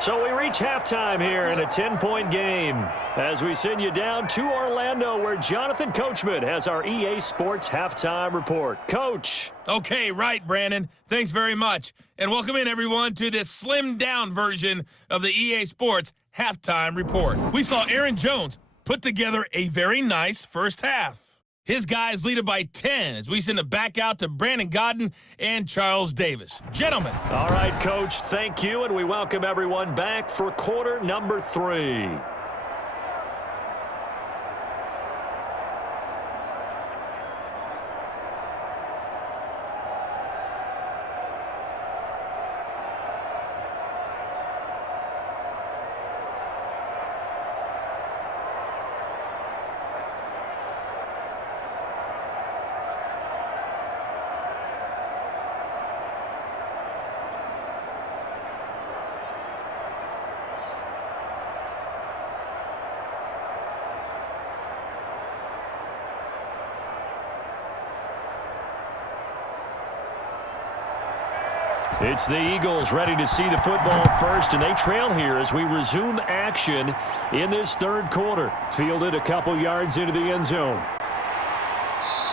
So we reach halftime here in a 10-point game as we send you down to Orlando where Jonathan Coachman has our EA Sports Halftime Report. Coach. Okay, right, Brandon. Thanks very much. And welcome in, everyone, to this slimmed-down version of the EA Sports Halftime Report. We saw Aaron Jones put together a very nice first half. His guys lead it by 10 as we send it back out to Brandon Godden and Charles Davis. Gentlemen. All right, Coach, thank you, and we welcome everyone back for quarter number 3. It's the Eagles ready to see the football first, and they trail here as we resume action in this third quarter. Fielded a couple yards into the end zone.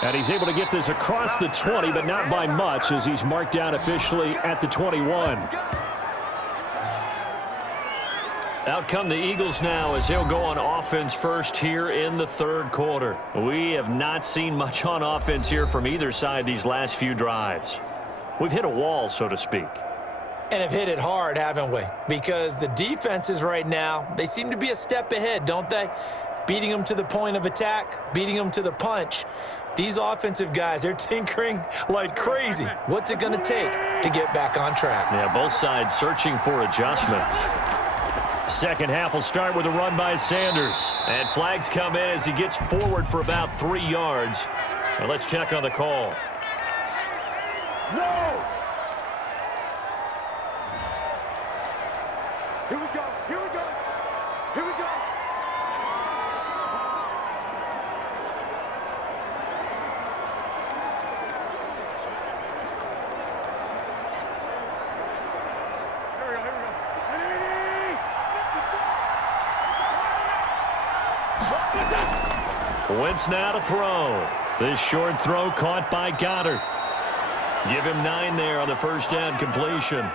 And he's able to get this across the 20, but not by much as he's marked down officially at the 21. Out come the Eagles now as they'll go on offense first here in the third quarter. We have not seen much on offense here from either side these last few drives. We've hit a wall, so to speak. And have hit it hard, haven't we? Because the defenses right now, they seem to be a step ahead, don't they? Beating them to the point of attack, beating them to the punch. These offensive guys, they're tinkering like crazy. What's it going to take to get back on track? Yeah, both sides searching for adjustments. Second half will start with a run by Sanders. And flags come in as he gets forward for about 3 yards. Now let's check on the call. No! Here we go, here we go, here we go. Here we go, here we go. Wentz now to throw. This short throw caught by Goddard. Give him 9 there on the first down completion.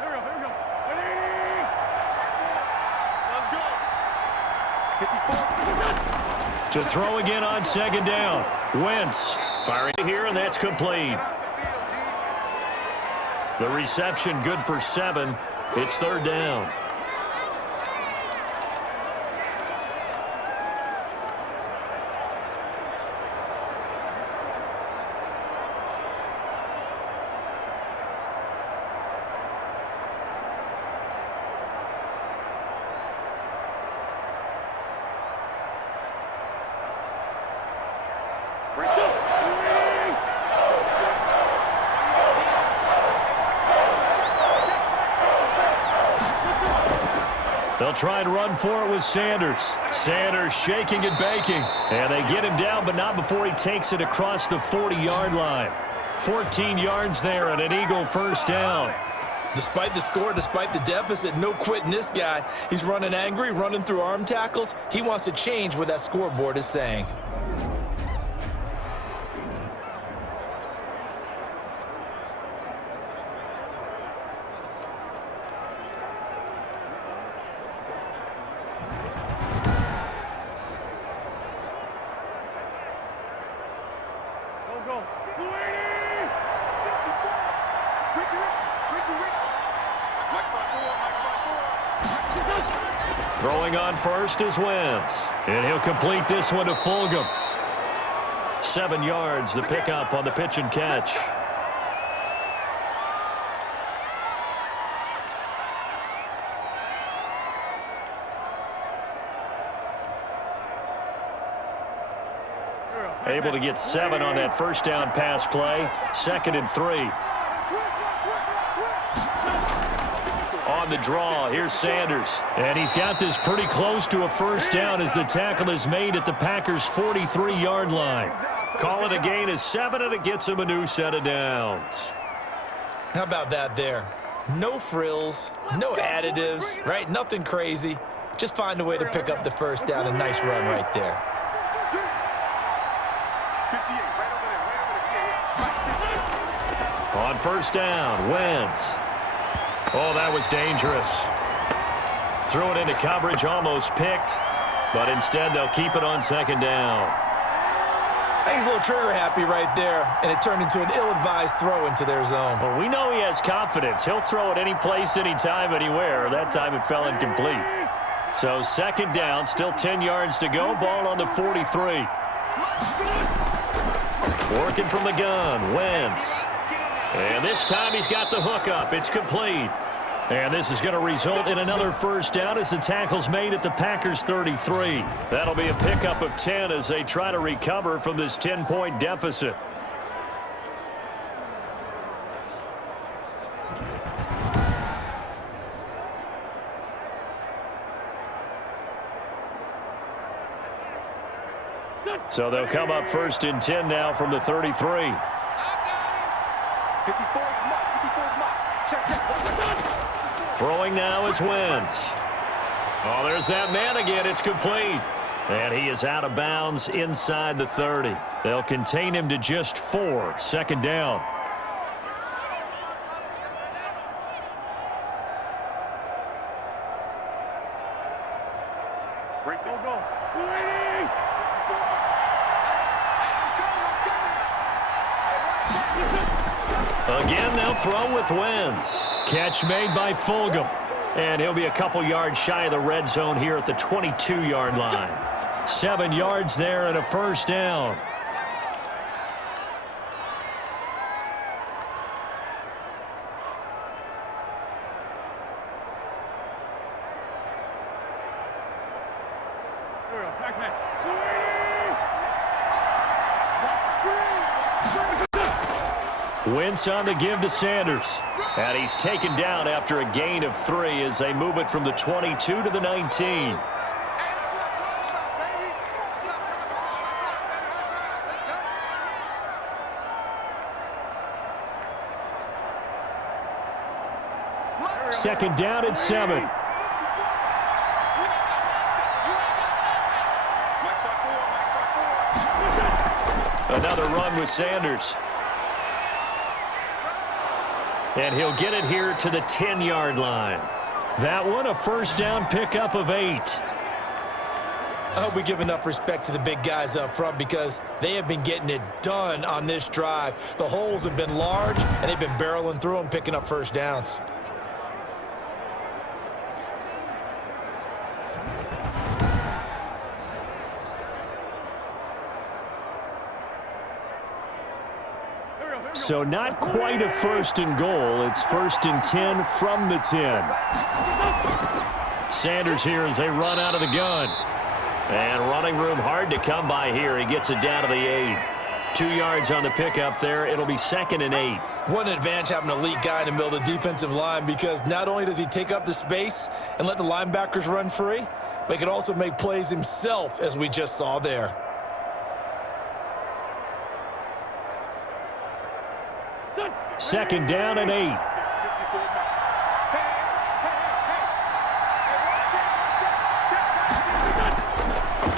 Here we go. Let's go. 54. To throw again on second down. Wentz firing here, and that's complete. The reception good for 7. It's third down. They'll try and run for it with Sanders. Sanders shaking and baking. And they get him down, but not before he takes it across the 40-yard line. 14 yards there and an Eagle first down. Despite the score, despite the deficit, no quitting this guy. He's running angry, running through arm tackles. He wants to change what that scoreboard is saying. Throwing on first is Wentz. And he'll complete this one to Fulgham. 7 yards, the pickup on the pitch and catch. Able to get 7 on that first down pass play. 2nd and 3. On the draw, here's Sanders. And he's got this pretty close to a first down as the tackle is made at the Packers' 43-yard line. Call it a gain of 7, and it gets him a new set of downs. How about that there? No frills, no additives, right? Nothing crazy. Just find a way to pick up the first down. A nice run right there. On first down, Wentz. Oh, that was dangerous. Threw it into coverage, almost picked, but instead they'll keep it on 2nd down. I think he's a little trigger happy right there, and it turned into an ill-advised throw into their zone. Well, we know he has confidence. He'll throw it any place, anytime, anywhere. That time it fell incomplete. So 2nd down, still 10 yards to go. Ball on the 43. Working from the gun, Wentz. And this time he's got the hook up. It's complete. And this is going to result in another first down as the tackle's made at the Packers' 33. That'll be a pickup of 10 as they try to recover from this 10-point deficit. So they'll come up 1st and 10 now from the 33. Throwing now is Wentz. Oh, there's that man again. It's complete. And he is out of bounds inside the 30. They'll contain him to just 4. 2nd down. Again, they'll throw with Wentz. Catch made by Fulgham. And he'll be a couple yards shy of the red zone here at the 22-yard line. 7 yards there and a first down. Wentz on the give to Sanders. And he's taken down after a gain of 3 as they move it from the 22 to the 19. Second down at 7. Another run with Sanders. And he'll get it here to the 10-yard line. That one a first down pickup of 8. I hope we give enough respect to the big guys up front because they have been getting it done on this drive. The holes have been large, and they've been barreling through them, picking up first downs. So not quite a 1st and goal. It's 1st and 10 from the 10. Sanders here as they run out of the gun. And running room hard to come by here. He gets it down to the 8. 2 yards on the pickup there. It'll be 2nd and 8. What an advantage having an elite guy in the middle of the defensive line because not only does he take up the space and let the linebackers run free, but he can also make plays himself, as we just saw there. Second down and 8.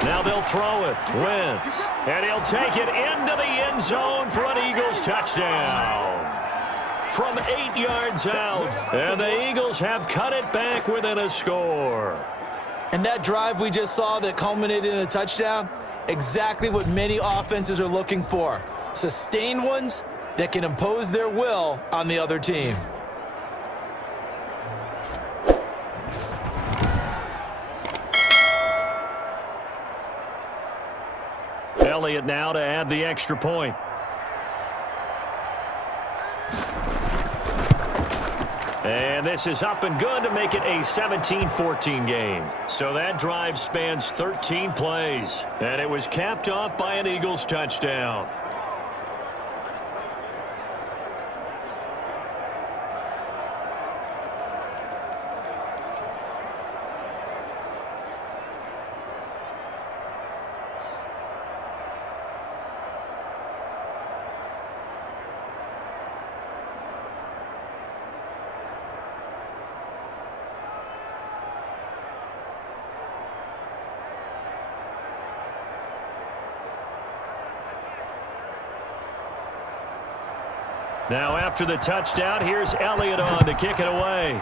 Now they'll throw it. Wentz. And he'll take it into the end zone for an Eagles touchdown. From 8 yards out. And the Eagles have cut it back within a score. And that drive we just saw that culminated in a touchdown, exactly what many offenses are looking for. Sustained ones that can impose their will on the other team. Elliott now to add the extra point. And this is up and good to make it a 17-14 game. So that drive spans 13 plays. And it was capped off by an Eagles touchdown. Now after the touchdown, here's Elliott on to kick it away.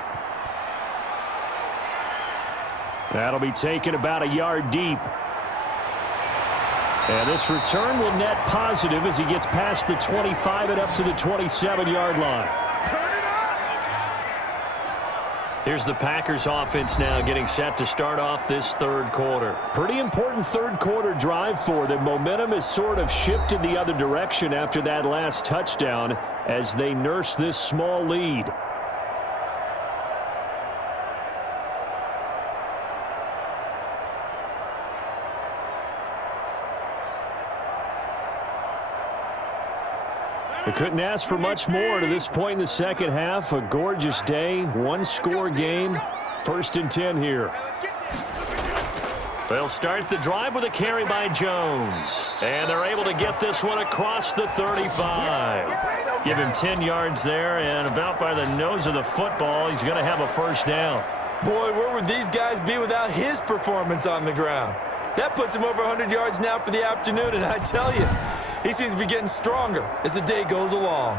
That'll be taken about a yard deep. And this return will net positive as he gets past the 25 and up to the 27-yard line. Here's the Packers offense now getting set to start off this third quarter. Pretty important third quarter drive for them. Momentum has sort of shifted the other direction after that last touchdown as they nurse this small lead. They couldn't ask for much more to this point in the second half. A gorgeous day, one-score game. 1st and 10 here. They'll start the drive with a carry by Jones. And they're able to get this one across the 35. Give him 10 yards there, and about by the nose of the football, he's going to have a first down. Boy, where would these guys be without his performance on the ground? That puts him over 100 yards now for the afternoon, and I tell you, he seems to be getting stronger as the day goes along.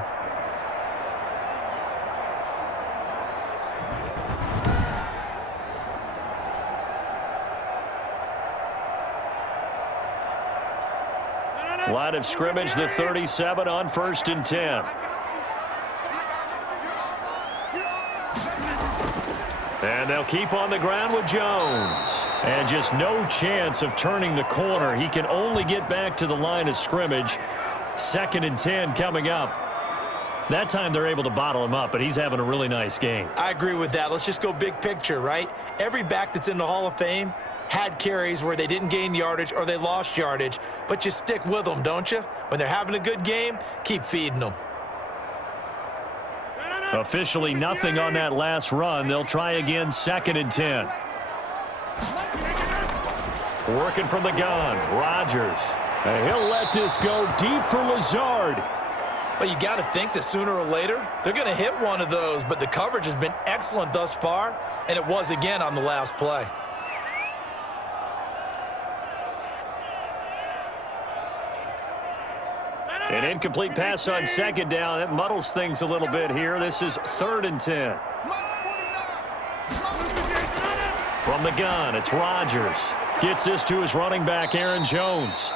Line of scrimmage, the 37 on 1st and 10. And they'll keep on the ground with Jones. And just no chance of turning the corner. He can only get back to the line of scrimmage. 2nd and 10 coming up. That time they're able to bottle him up, but he's having a really nice game. I agree with that. Let's just go big picture, right? Every back that's in the Hall of Fame had carries where they didn't gain yardage or they lost yardage, but you stick with them, don't you? When they're having a good game, keep feeding them. Officially nothing on that last run. They'll try again, 2nd and 10. Working from the gun, Rodgers. And he'll let this go deep for Lazard. Well, you got to think that sooner or later, they're going to hit one of those, but the coverage has been excellent thus far, and it was again on the last play. An incomplete pass on 2nd down. That muddles things a little bit here. This is 3rd and 10. From the gun, it's Rodgers. Gets this to his running back, Aaron Jones.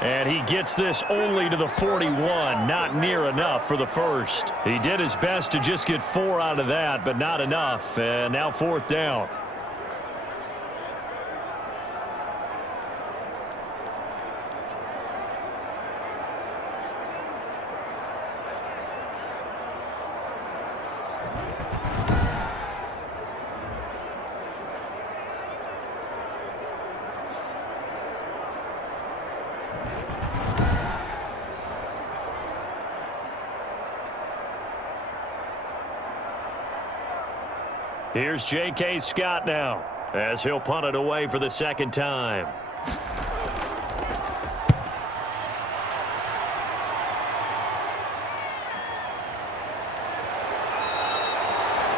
And he gets this only to the 41. Not near enough for the first. He did his best to just get 4 out of that, but not enough. And now 4th down. Here's J.K. Scott now as he'll punt it away for the 2nd time.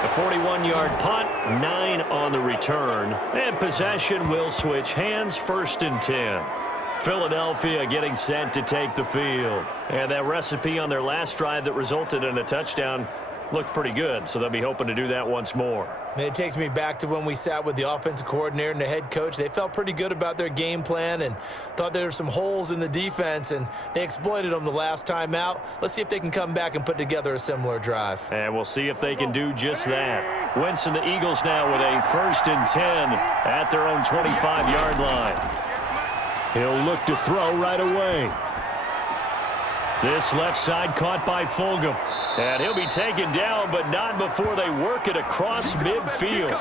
A 41-yard punt, 9 on the return, and possession will switch hands, 1st and 10. Philadelphia getting set to take the field. And that recipe on their last drive that resulted in a touchdown looked pretty good, so they'll be hoping to do that once more. It takes me back to when we sat with the offensive coordinator and the head coach. They felt pretty good about their game plan and thought there were some holes in the defense, and they exploited them the last time out. Let's see if they can come back and put together a similar drive. And we'll see if they can do just that. Wentz and the Eagles now with a 1st and 10 at their own 25-yard line. He'll look to throw right away. This left side caught by Fulgham. And he'll be taken down, but not before they work it across midfield.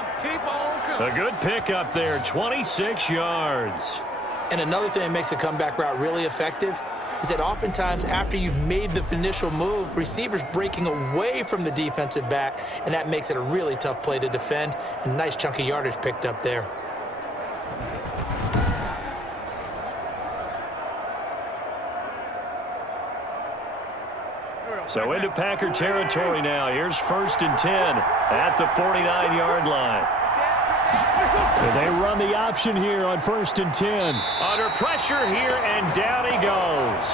A good pickup there, 26 yards. And another thing that makes a comeback route really effective is that oftentimes after you've made the initial move, receivers breaking away from the defensive back, and that makes it a really tough play to defend. A nice chunk of yardage picked up there. So into Packer territory now. Here's 1st and 10 at the 49-yard line. They run the option here on 1st and 10. Under pressure here, and down he goes.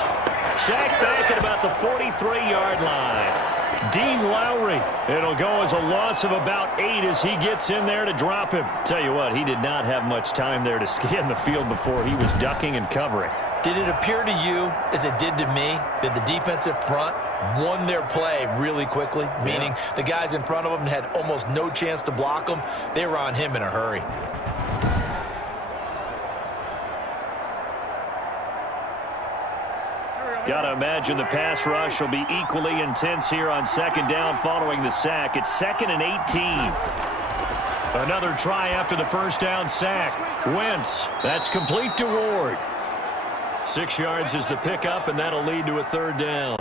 Sacked back at about the 43-yard line. Dean Lowry. It'll go as a loss of about 8 as he gets in there to drop him. Tell you what, he did not have much time there to scan the field before he was ducking and covering. Did it appear to you, as it did to me, that the defensive front won their play really quickly? Meaning the guys in front of them had almost no chance to block them. They were on him in a hurry. Got to imagine the pass rush will be equally intense here on 2nd down following the sack. It's 2nd and 18. Another try after the 1st down sack. Wentz, that's complete to Ward. 6 yards is the pickup, and that'll lead to a 3rd down.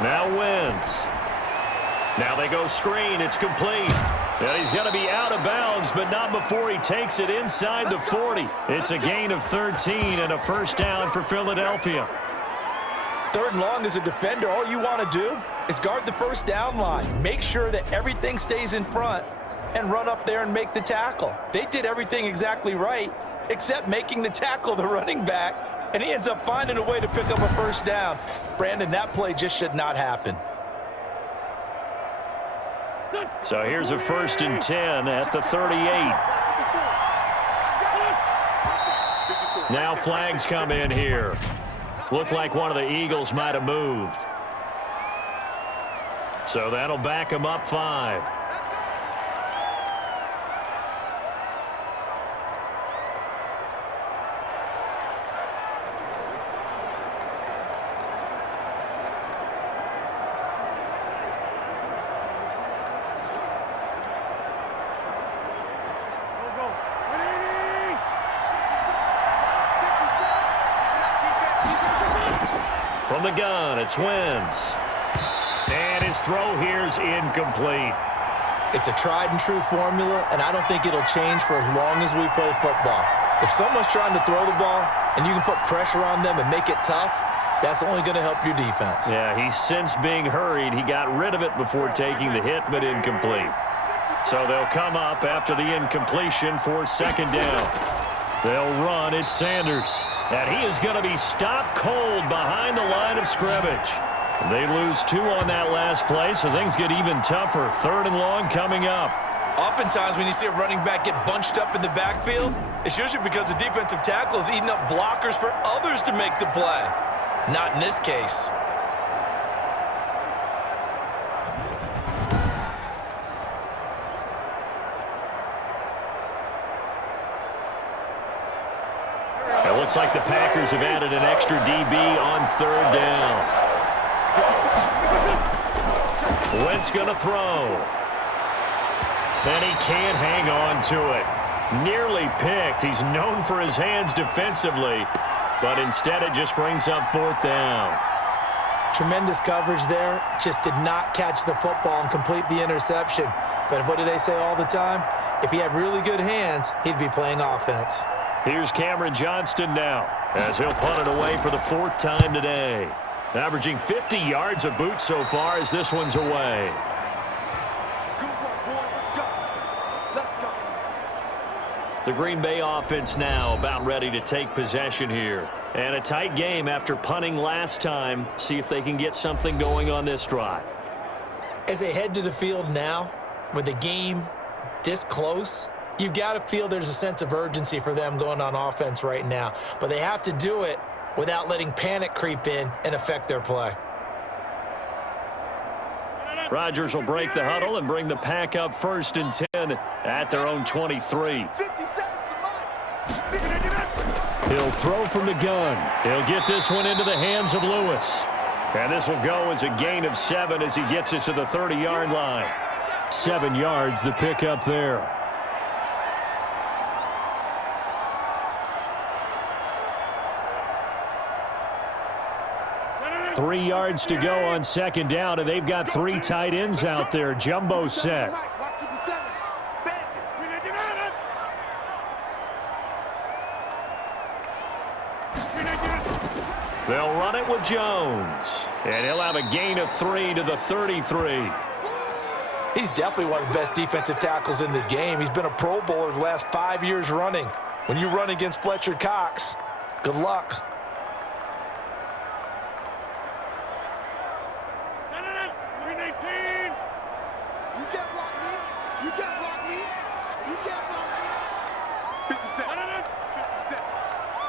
Now Wentz. Now they go screen. It's complete. And he's going to be out of bounds, but not before he takes it inside the 40. It's a gain of 13 and a 1st down for Philadelphia. 3rd and long as a defender, all you want to do is guard the 1st down line. Make sure that everything stays in front and run up there and make the tackle. They did everything exactly right, except making the tackle the running back, and he ends up finding a way to pick up a 1st down. Brandon, that play just should not happen. So here's a 1st and 10 at the 38. Now flags come in here. Looked like one of the Eagles might have moved. So that'll back them up 5. From the gun, it's Wentz. And his throw here's incomplete. It's a tried and true formula, and I don't think it'll change for as long as we play football. If someone's trying to throw the ball and you can put pressure on them and make it tough, that's only going to help your defense. Yeah, he's since being hurried. He got rid of it before taking the hit, but incomplete. So they'll come up after the incompletion for 2nd down. They'll run. It's Sanders. And he is going to be stopped cold behind the line of scrimmage. They lose 2 on that last play, so things get even tougher. 3rd and long coming up. Oftentimes when you see a running back get bunched up in the backfield, it's usually because the defensive tackle is eating up blockers for others to make the play. Not in this case. It looks like the Packers have added an extra DB on 3rd down. Wentz going to throw. And he can't hang on to it. Nearly picked. He's known for his hands defensively, but instead it just brings up 4th down. Tremendous coverage there. Just did not catch the football and complete the interception. But what do they say all the time? If he had really good hands, he'd be playing offense. Here's Cameron Johnston now, as he'll punt it away for the 4th time today. Averaging 50 yards a boot so far as this one's away. The Green Bay offense now about ready to take possession here. And a tight game after punting last time. See if they can get something going on this drive. As they head to the field now, with the game this close, You've got to feel there's a sense of urgency for them going on offense right now. But they have to do it without letting panic creep in and affect their play. Rodgers will break the huddle and bring the pack up 1st and 10 at their own 23. He'll throw from the gun. He'll get this one into the hands of Lewis. And this will go as a gain of 7 as he gets it to the 30-yard line. 7 yards, the pickup there. Three yards to go on 2nd down, and they've got 3 tight ends out there. Jumbo set. They'll run it with Jones, and he'll have a gain of 3 to the 33. He's definitely one of the best defensive tackles in the game. He's been a Pro Bowler the last 5 years running. When you run against Fletcher Cox, good luck. You can't block me. You can't block me. You can't block me. 50 Cent. 50 Cent.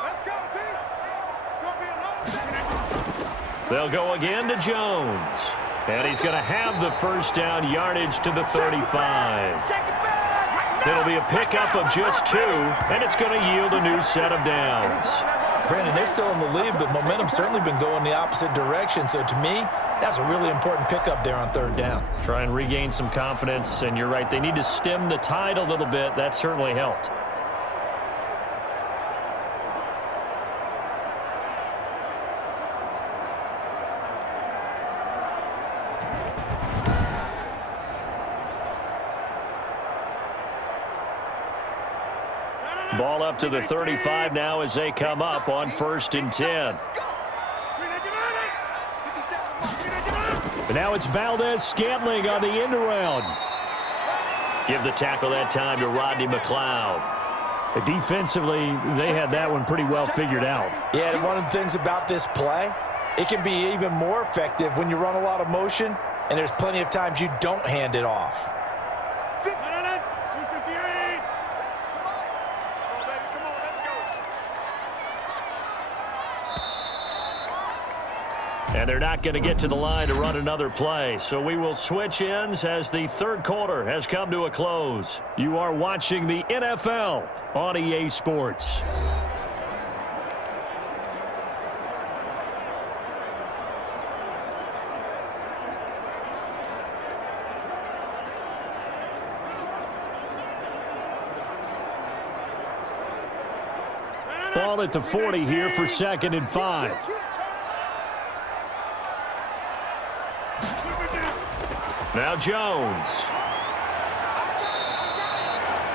Let's go, D. It's going to be a long day. They'll go again to Jones. And he's going to have the 1st down yardage to the 35. It'll be a pickup of just 2, and it's going to yield a new set of downs. Brandon, they're still in the lead, but momentum's certainly been going the opposite direction. So to me, that's a really important pickup there on 3rd down. Try and regain some confidence, and you're right. They need to stem the tide a little bit. That certainly helped. Ball up to the 35 now as they come up on 1st and 10. And now it's Valdez-Scantling on the end around. Give the tackle that time to Rodney McLeod. Defensively, they had that one pretty well figured out. Yeah, and one of the things about this play, it can be even more effective when you run a lot of motion, and there's plenty of times you don't hand it off. And they're not going to get to the line to run another play. So we will switch ends as the 3rd quarter has come to a close. You are watching the NFL on EA Sports. Ball at the 40 here for 2nd and 5. Now Jones.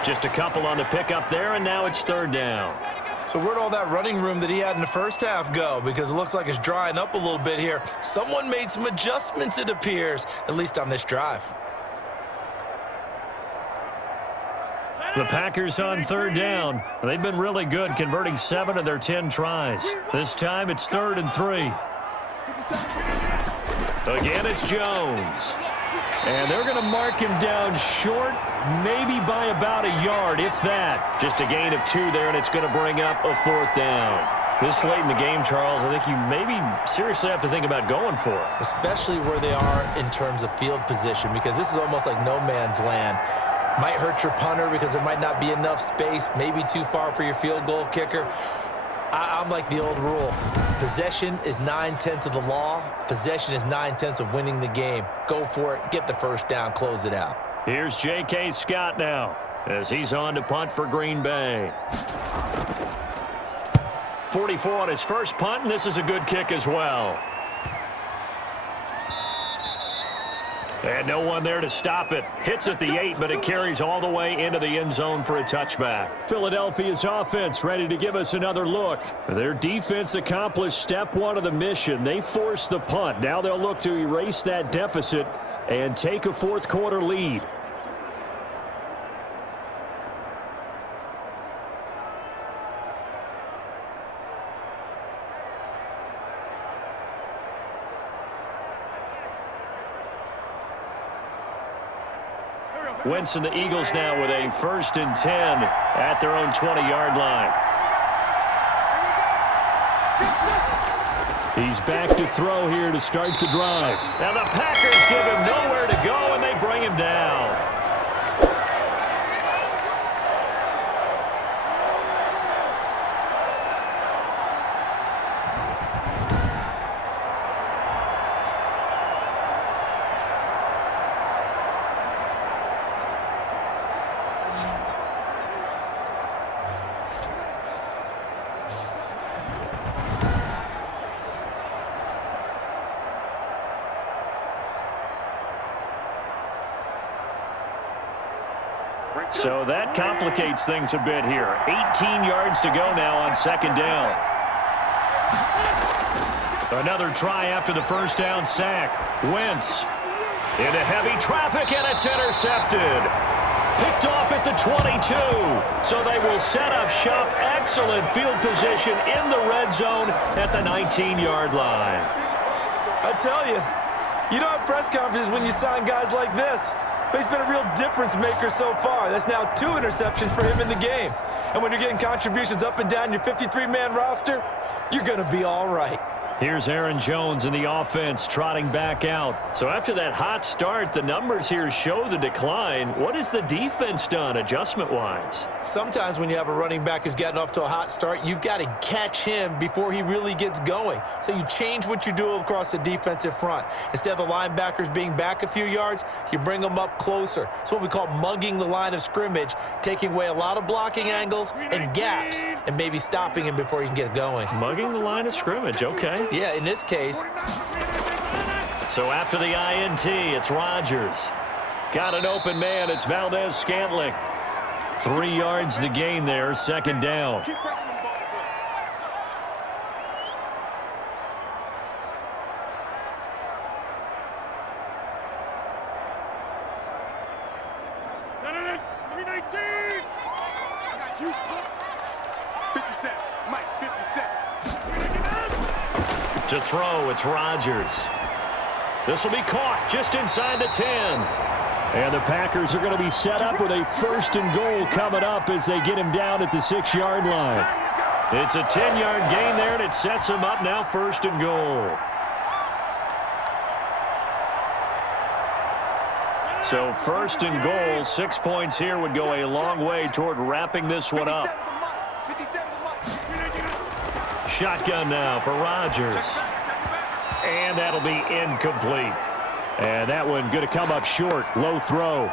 Just a couple on the pickup there, and now it's 3rd down. So where'd all that running room that he had in the 1st half go? Because it looks like it's drying up a little bit here. Someone made some adjustments, it appears, at least on this drive. The Packers on 3rd down. They've been really good, converting 7 of their 10 tries. This time it's 3rd and 3. Again, it's Jones. And they're going to mark him down short, maybe by about a yard, if that. Just a gain of 2 there, and it's going to bring up a 4th down. This late in the game, Charles, I think you maybe seriously have to think about going for it. Especially where they are in terms of field position, because this is almost like no man's land. Might hurt your punter because there might not be enough space, maybe too far for your field goal kicker. I'm like the old rule. Possession is 9/10 of the law. Possession is 9/10 of winning the game. Go for it. Get the 1st down. Close it out. Here's J.K. Scott now as he's on to punt for Green Bay. 44 on his first punt, and this is a good kick as well. And no one there to stop it. Hits at the 8, but it carries all the way into the end zone for a touchback. Philadelphia's offense ready to give us another look. Their defense accomplished step 1 of the mission. They forced the punt. Now they'll look to erase that deficit and take a 4th quarter lead. Wentz and the Eagles now with a 1st and 10 at their own 20-yard line. He's back to throw here to start the drive. Now the Packers give him nowhere to go, and they bring him down. So that complicates things a bit here. 18 yards to go now on 2nd down. Another try after the 1st down sack. Wentz into heavy traffic, and it's intercepted. Picked off at the 22. So they will set up shop. Excellent field position in the red zone at the 19-yard line. I tell you, you don't have press conferences when you sign guys like this. But he's been a real difference maker so far. That's now 2 interceptions for him in the game. And when you're getting contributions up and down your 53-man roster, you're going to be all right. Here's Aaron Jones in the offense trotting back out. So after that hot start, the numbers here show the decline. What has the defense done adjustment-wise? Sometimes when you have a running back who's gotten off to a hot start, you've got to catch him before he really gets going. So you change what you do across the defensive front. Instead of the linebackers being back a few yards, you bring them up closer. It's what we call mugging the line of scrimmage, taking away a lot of blocking angles and gaps and maybe stopping him before he can get going. Mugging the line of scrimmage, okay. Yeah, in this case. So after the INT, it's Rodgers. Got an open man. It's Valdez-Scantling. 3 yards the gain there, 2nd down. To throw, it's Rodgers. This will be caught just inside the 10. And the Packers are going to be set up with a 1st and goal coming up as they get him down at the 6-yard line. It's a 10-yard gain there, and it sets him up now 1st and goal. So 1st and goal, 6 points here would go a long way toward wrapping this one up. Shotgun now for Rodgers. And that'll be incomplete. And that one going to come up short. Low throw.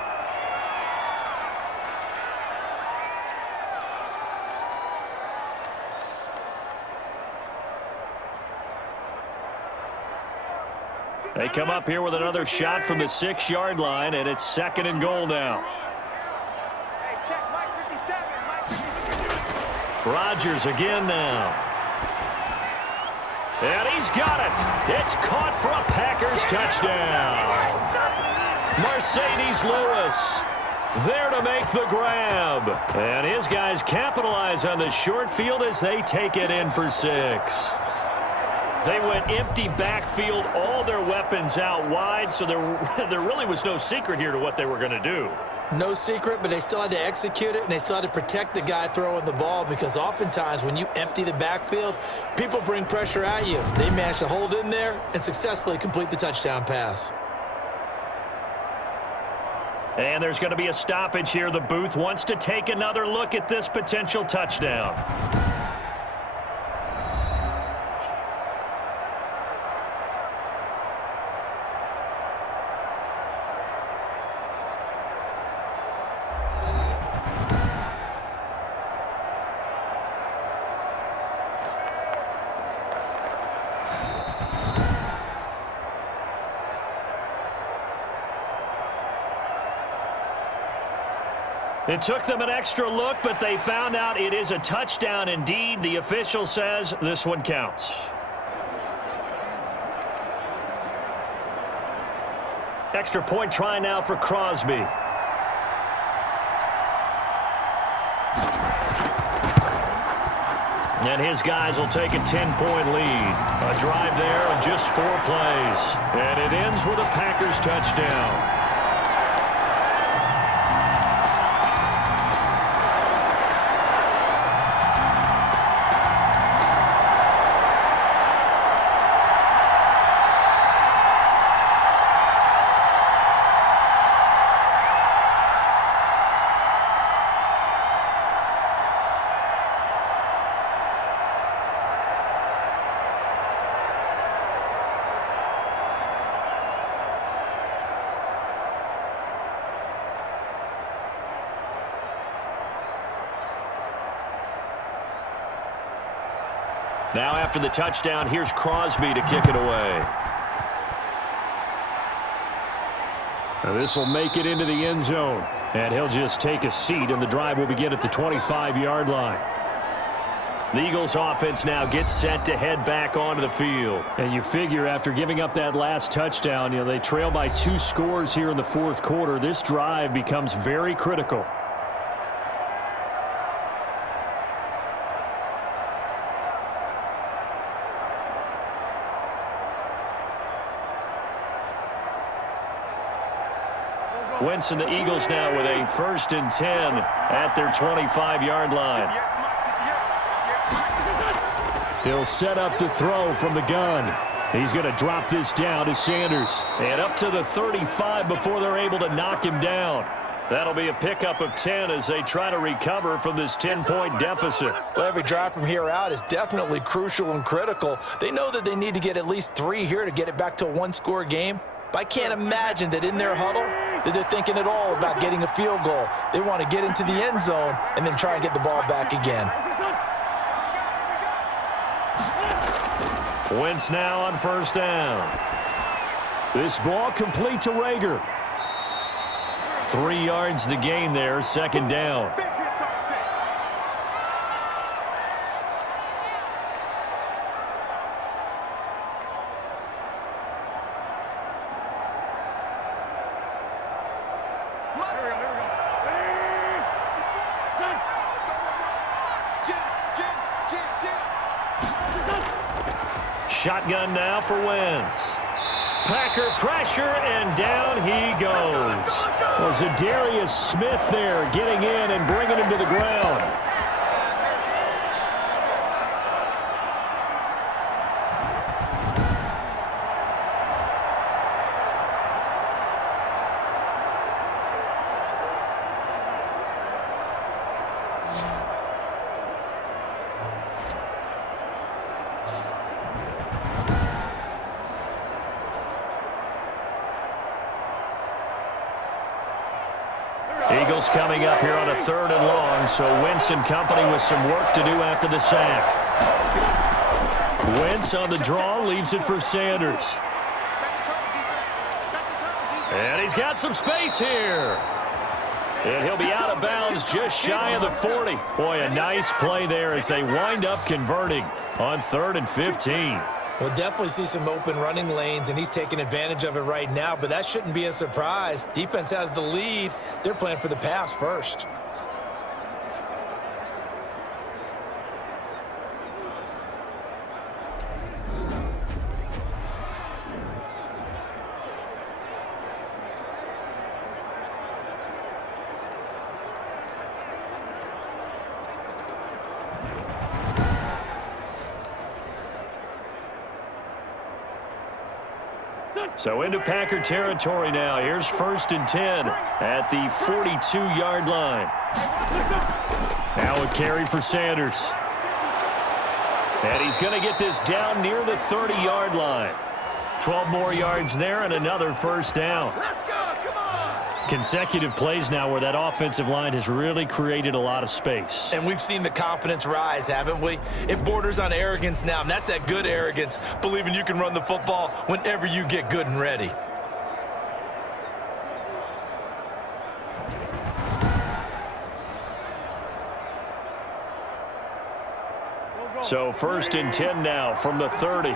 They come up here with another shot from the 6-yard line, and it's 2nd and goal now. Rodgers again now. And he's got it. It's caught for a Packers touchdown. Mercedes Lewis there to make the grab. And his guys capitalize on the short field as they take it in for 6. They went empty backfield, all their weapons out wide, so there really was no secret here to what they were going to do. No secret, but they still had to execute it, and they still had to protect the guy throwing the ball, because oftentimes when you empty the backfield, people bring pressure at you. They managed to hold in there and successfully complete the touchdown pass. And there's going to be a stoppage here. The booth wants to take another look at this potential touchdown. It took them an extra look, but they found out it is a touchdown indeed. The official says this one counts. Extra point try now for Crosby. And his guys will take a 10-point lead. A drive there of just 4 plays. And it ends with a Packers touchdown. Now after the touchdown, here's Crosby to kick it away. This will make it into the end zone. And he'll just take a seat, and the drive will begin at the 25-yard line. The Eagles offense now gets set to head back onto the field. And you figure after giving up that last touchdown, they trail by 2 scores here in the fourth quarter. This drive becomes very critical. Wentz and the Eagles now with a 1st and 10 at their 25-yard line. He'll set up to throw from the gun. He's going to drop this down to Sanders. And up to the 35 before they're able to knock him down. That'll be a pickup of 10 as they try to recover from this 10-point deficit. Well, every drive from here out is definitely crucial and critical. They know that they need to get at least 3 here to get it back to a 1-score game. But I can't imagine that in their huddle that they're thinking at all about getting a field goal. They want to get into the end zone and then try and get the ball back again. Wentz now on 1st down. This ball complete to Rager. 3 yards the gain there, 2nd down. Shotgun now for Wentz. Packer pressure, and down he goes. Was Zadarius Smith there getting in and bringing him to the ground. Eagles coming up here on a 3rd and long, so Wentz and company with some work to do after the sack. Wentz on the draw, leaves it for Sanders. And he's got some space here. And he'll be out of bounds just shy of the 40. Boy, a nice play there as they wind up converting on 3rd and 15. We'll definitely see some open running lanes, and he's taking advantage of it right now, but that shouldn't be a surprise. Defense has the lead. They're playing for the pass first. So into Packer territory now. Here's 1st and 10 at the 42-yard line. Now a carry for Sanders. And he's going to get this down near the 30-yard line. 12 more yards there and another 1st down. Consecutive plays now where that offensive line has really created a lot of space. And we've seen the confidence rise, haven't we? It borders on arrogance now, and that's that good arrogance, believing you can run the football whenever you get good and ready. So 1st and 10 now from the 30.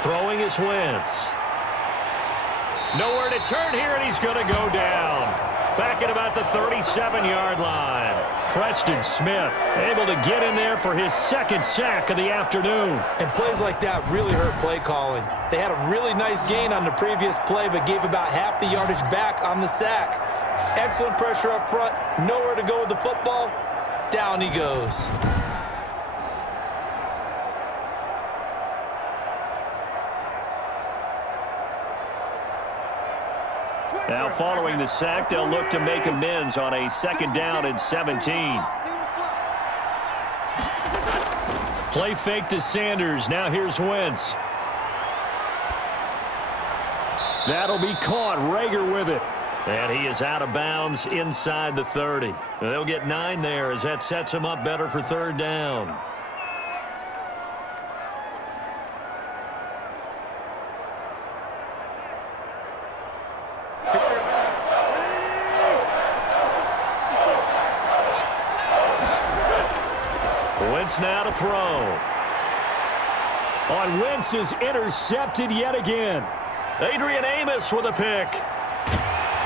Throwing is Wentz. Nowhere to turn here, and he's going to go down. Back at about the 37-yard line. Preston Smith able to get in there for his 2nd sack of the afternoon. And plays like that really hurt play calling. They had a really nice gain on the previous play, but gave about half the yardage back on the sack. Excellent pressure up front. Nowhere to go with the football. Down he goes. Now following the sack, they'll look to make amends on a 2nd down and 17. Play fake to Sanders. Now here's Wentz. That'll be caught. Rager with it. And he is out of bounds inside the 30. They'll get 9 there as that sets him up better for third down. Wentz now to throw. Wentz is intercepted yet again. Adrian Amos with a pick.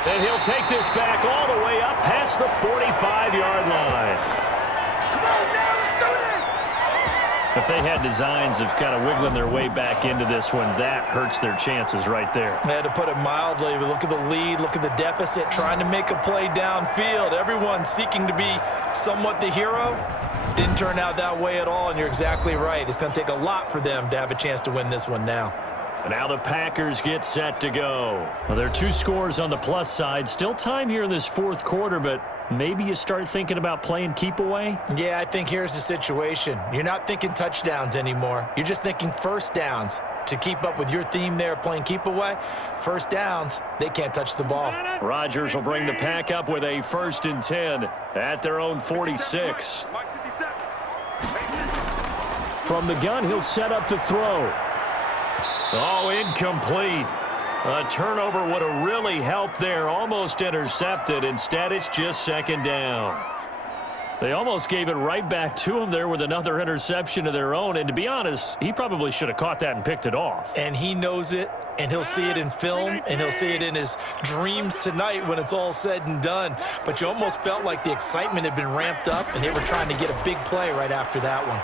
And he'll take this back all the way up past the 45-yard line. If they had designs of kind of wiggling their way back into this one, that hurts their chances right there. I had to put it mildly. Look at the lead, look at the deficit, trying to make a play downfield. Everyone seeking to be somewhat the hero. Didn't turn out that way at all, and you're exactly right. It's going to take a lot for them to have a chance to win this one now. And now the Packers get set to go. Well, there are 2 scores on the plus side. Still time here in this fourth quarter, but maybe you start thinking about playing keep away? Yeah, I think here's the situation. You're not thinking touchdowns anymore. You're just thinking first downs. To keep up with your theme there, playing keep away, first downs, they can't touch the ball. Rodgers will bring the Pack up with a 1st and 10 at their own 46. From the gun, he'll set up to throw. Oh, incomplete. A turnover would have really helped there. Almost intercepted. Instead, it's just 2nd down. They almost gave it right back to him there with another interception of their own. And to be honest, he probably should have caught that and picked it off. And he knows it, and he'll see it in film, and he'll see it in his dreams tonight when it's all said and done. But you almost felt like the excitement had been ramped up, and they were trying to get a big play right after that one.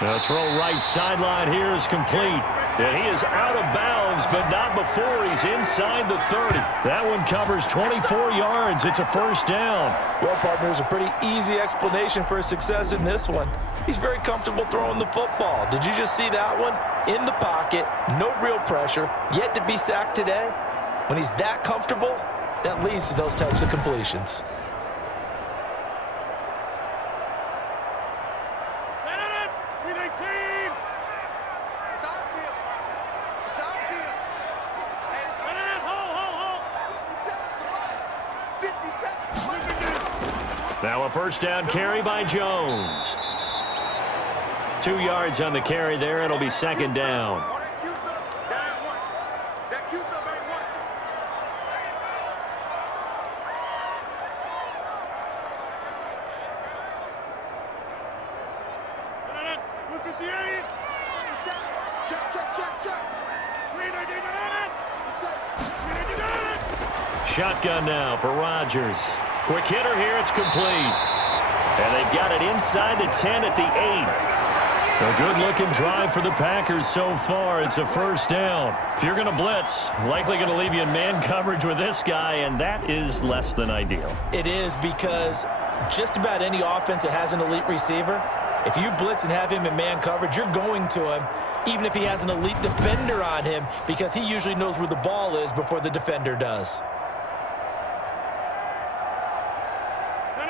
The throw right sideline here is complete. And he is out of bounds, but not before he's inside the 30. That one covers 24 yards. It's a 1st down. Well, partners, a pretty easy explanation for his success in this one. He's very comfortable throwing the football. Did you just see that one? In the pocket, no real pressure, yet to be sacked today. When he's that comfortable, that leads to those types of completions. Now a 1st down carry by Jones. 2 yards on the carry there. It'll be 2nd down. Shotgun now for Rodgers. Quick hitter here, it's complete. And they've got it inside the 10 at the 8. A good-looking drive for the Packers so far. It's a 1st down. If you're going to blitz, likely going to leave you in man coverage with this guy, and that is less than ideal. It is, because just about any offense that has an elite receiver, if you blitz and have him in man coverage, you're going to him, even if he has an elite defender on him, because he usually knows where the ball is before the defender does.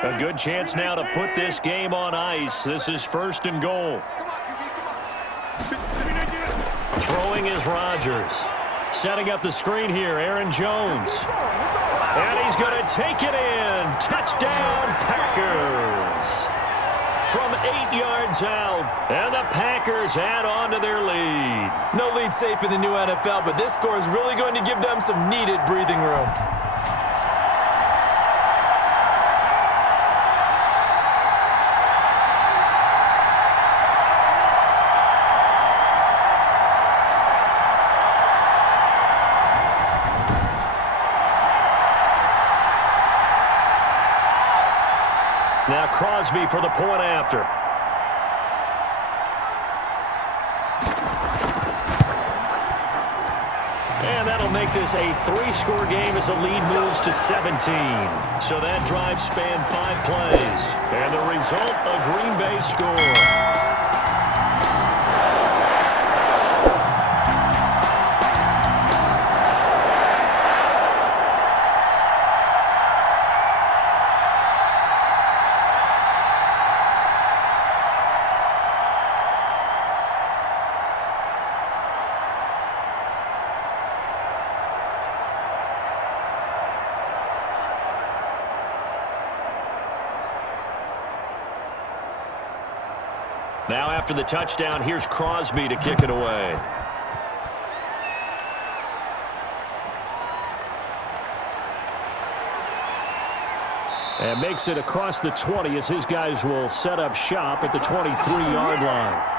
A good chance now to put this game on ice. This is 1st and goal. Throwing is Rodgers. Setting up the screen here, Aaron Jones. And he's going to take it in. Touchdown, Packers. From 8 yards out, and the Packers add on to their lead. No lead safe in the new NFL, but this score is really going to give them some needed breathing room. Now Crosby for the point after. And that'll make this a 3-score game as the lead moves to 17. So that drive spanned 5 plays. And the result, a Green Bay score. Now after the touchdown, here's Crosby to kick it away. And makes it across the 20 as his guys will set up shop at the 23-yard line.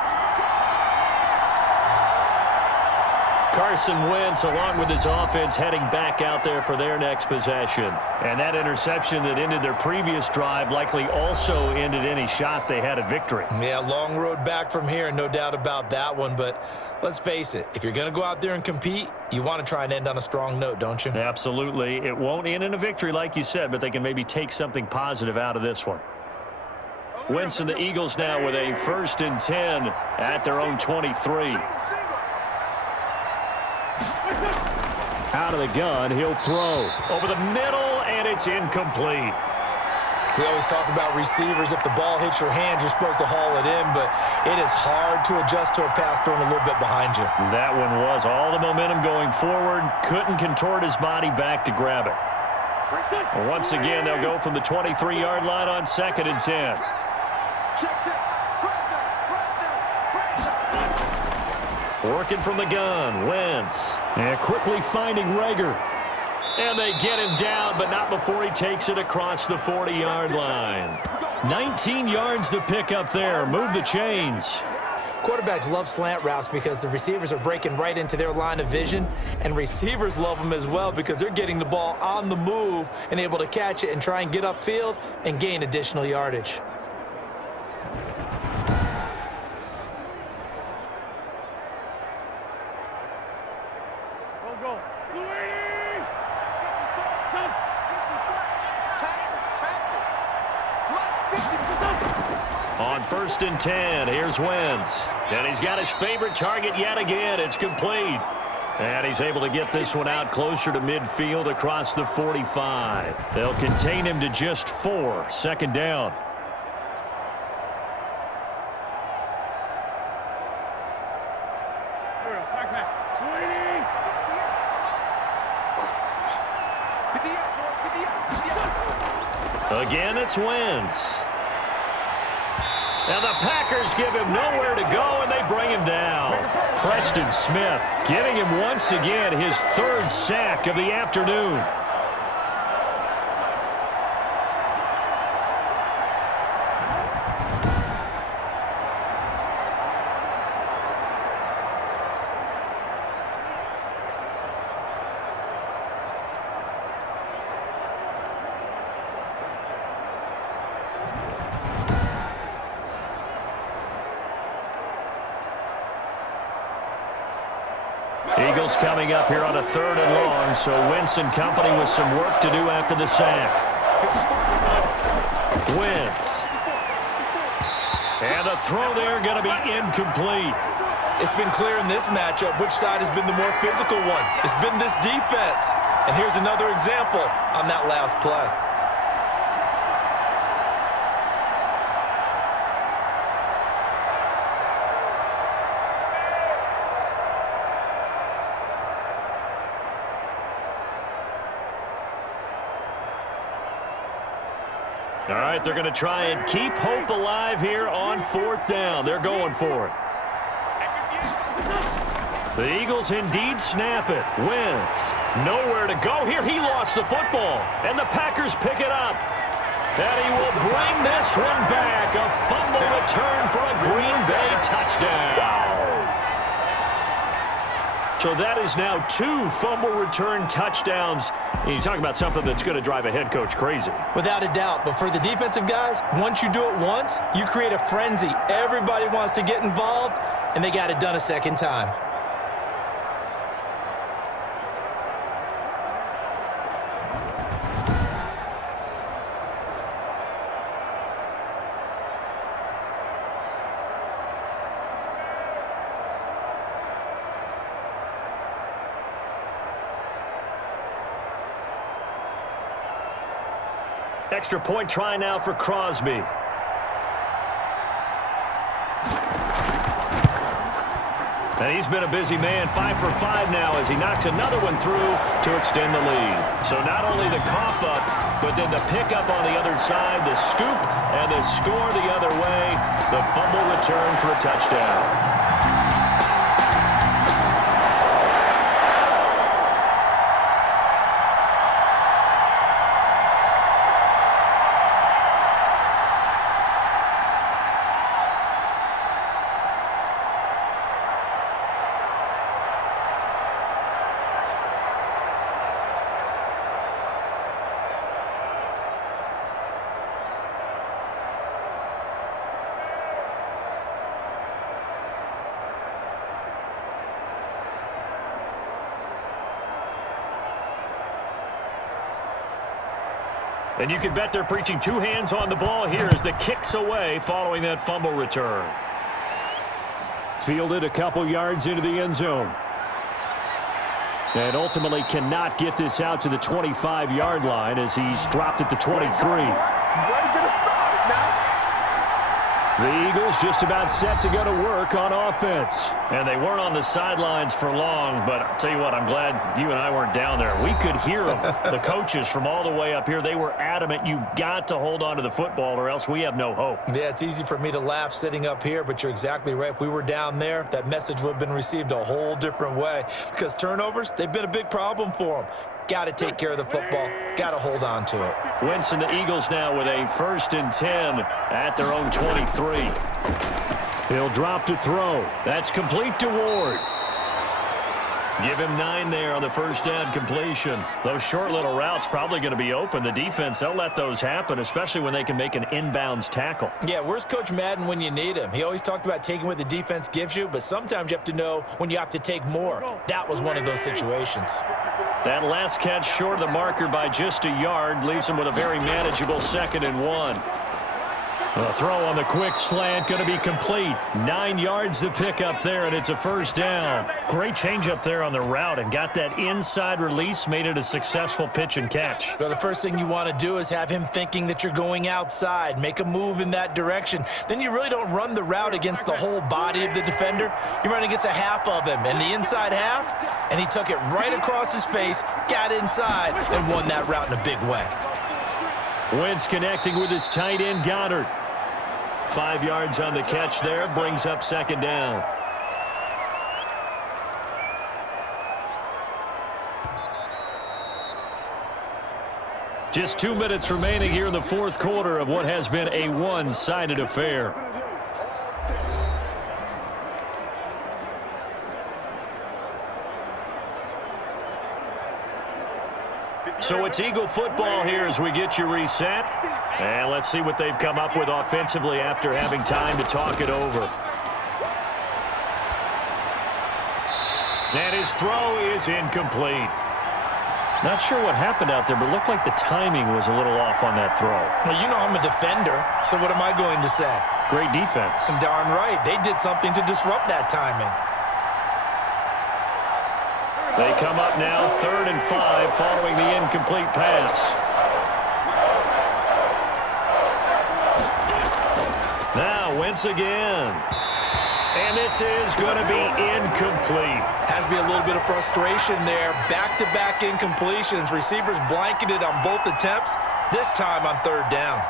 Carson Wentz, along with his offense, heading back out there for their next possession. And that interception that ended their previous drive likely also ended any shot they had at victory. Yeah, long road back from here, no doubt about that one. But let's face it, if you're going to go out there and compete, you want to try and end on a strong note, don't you? Absolutely. It won't end in a victory like you said, but they can maybe take something positive out of this one. Wentz and the Eagles now with a 1st and 10 at their own 23. Out of the gun, he'll throw over the middle, and it's incomplete. We always talk about receivers. If the ball hits your hand, you're supposed to haul it in, but it is hard to adjust to a pass thrown a little bit behind you. That one was all the momentum going forward. Couldn't contort his body back to grab it. Once again, they'll go from the 23-yard line on 2nd and 10. Working from the gun, Wentz. And quickly finding Rager. And they get him down, but not before he takes it across the 40-yard line. 19 yards to pick up there. Move the chains. Quarterbacks love slant routes because the receivers are breaking right into their line of vision, and receivers love them as well because they're getting the ball on the move and able to catch it and try and get upfield and gain additional yardage. On 1st and 10, here's Wentz. And he's got his favorite target yet again. It's complete. And he's able to get this one out closer to midfield across the 45. They'll contain him to just 4. 2nd down. Again, it's Wentz. And the Packers give him nowhere to go, and they bring him down. Preston Smith giving him once again his 3rd sack of the afternoon. Eagles coming up here on a 3rd and long, so Wentz and company with some work to do after the sack. Wentz. And the throw there going to be incomplete. It's been clear in this matchup which side has been the more physical one. It's been this defense. And here's another example on that last play. All right, they're going to try and keep hope alive here on 4th down. They're going for it. The Eagles indeed snap it. Wentz, nowhere to go here. He lost the football, and the Packers pick it up. And he will bring this one back. A fumble return for a Green Bay touchdown. So that is now 2 fumble return touchdowns. And you talk about something that's going to drive a head coach crazy. Without a doubt. But for the defensive guys, once you do it once, you create a frenzy. Everybody wants to get involved, and they got it done a 2nd time. Extra point try now for Crosby. And he's been a busy man, 5 for 5 now as he knocks another one through to extend the lead. So not only the cough up, but then the pickup on the other side, the scoop, and the score the other way, the fumble return for a touchdown. And you can bet they're preaching two hands on the ball here as the kick's away following that fumble return. Fielded a couple yards into the end zone. And ultimately cannot get this out to the 25-yard line as he's dropped at the 23. The Eagles just about set to go to work on offense. And they weren't on the sidelines for long, but I'll tell you what, I'm glad you and I weren't down there. We could hear them, the coaches from all the way up here. They were adamant, you've got to hold on to the football or else we have no hope. Yeah, it's easy for me to laugh sitting up here, but you're exactly right. If we were down there, that message would have been received a whole different way because turnovers, they've been a big problem for them. Got to take care of the football. Got to hold on to it. Wentz and the Eagles now with a 1st and 10 at their own 23. He'll drop to throw. That's complete to Ward. Give him 9 there on the first down completion. Those short little routes probably going to be open. The defense, they'll let those happen, especially when they can make an inbounds tackle. Yeah, where's Coach Madden when you need him? He always talked about taking what the defense gives you, but sometimes you have to know when you have to take more. That was one of those situations. That last catch short of the marker by just a yard leaves him with a very manageable 2nd and 1. A throw on the quick slant going to be complete. 9 yards to pick up there, and it's a first down. Great change up there on the route and got that inside release, made it a successful pitch and catch. So the first thing you want to do is have him thinking that you're going outside, make a move in that direction. Then you really don't run the route against the whole body of the defender. You run against a half of him, and the inside half, and he took it right across his face, got inside, and won that route in a big way. Wentz connecting with his tight end, Goddard. 5 yards on the catch there, brings up 2nd down. Just 2 minutes remaining here in the 4th quarter of what has been a one-sided affair. So it's Eagle football here as we get you reset. And let's see what they've come up with offensively after having time to talk it over. And his throw is incomplete. Not sure what happened out there, but it looked like the timing was a little off on that throw. Well, you know I'm a defender, so what am I going to say? Great defense. Darn right. They did something to disrupt that timing. They come up now 3rd and 5 following the incomplete pass. Now Wentz again. And this is going to be incomplete. Has to be a little bit of frustration there. Back-to-back incompletions. Receivers blanketed on both attempts, this time on 3rd down.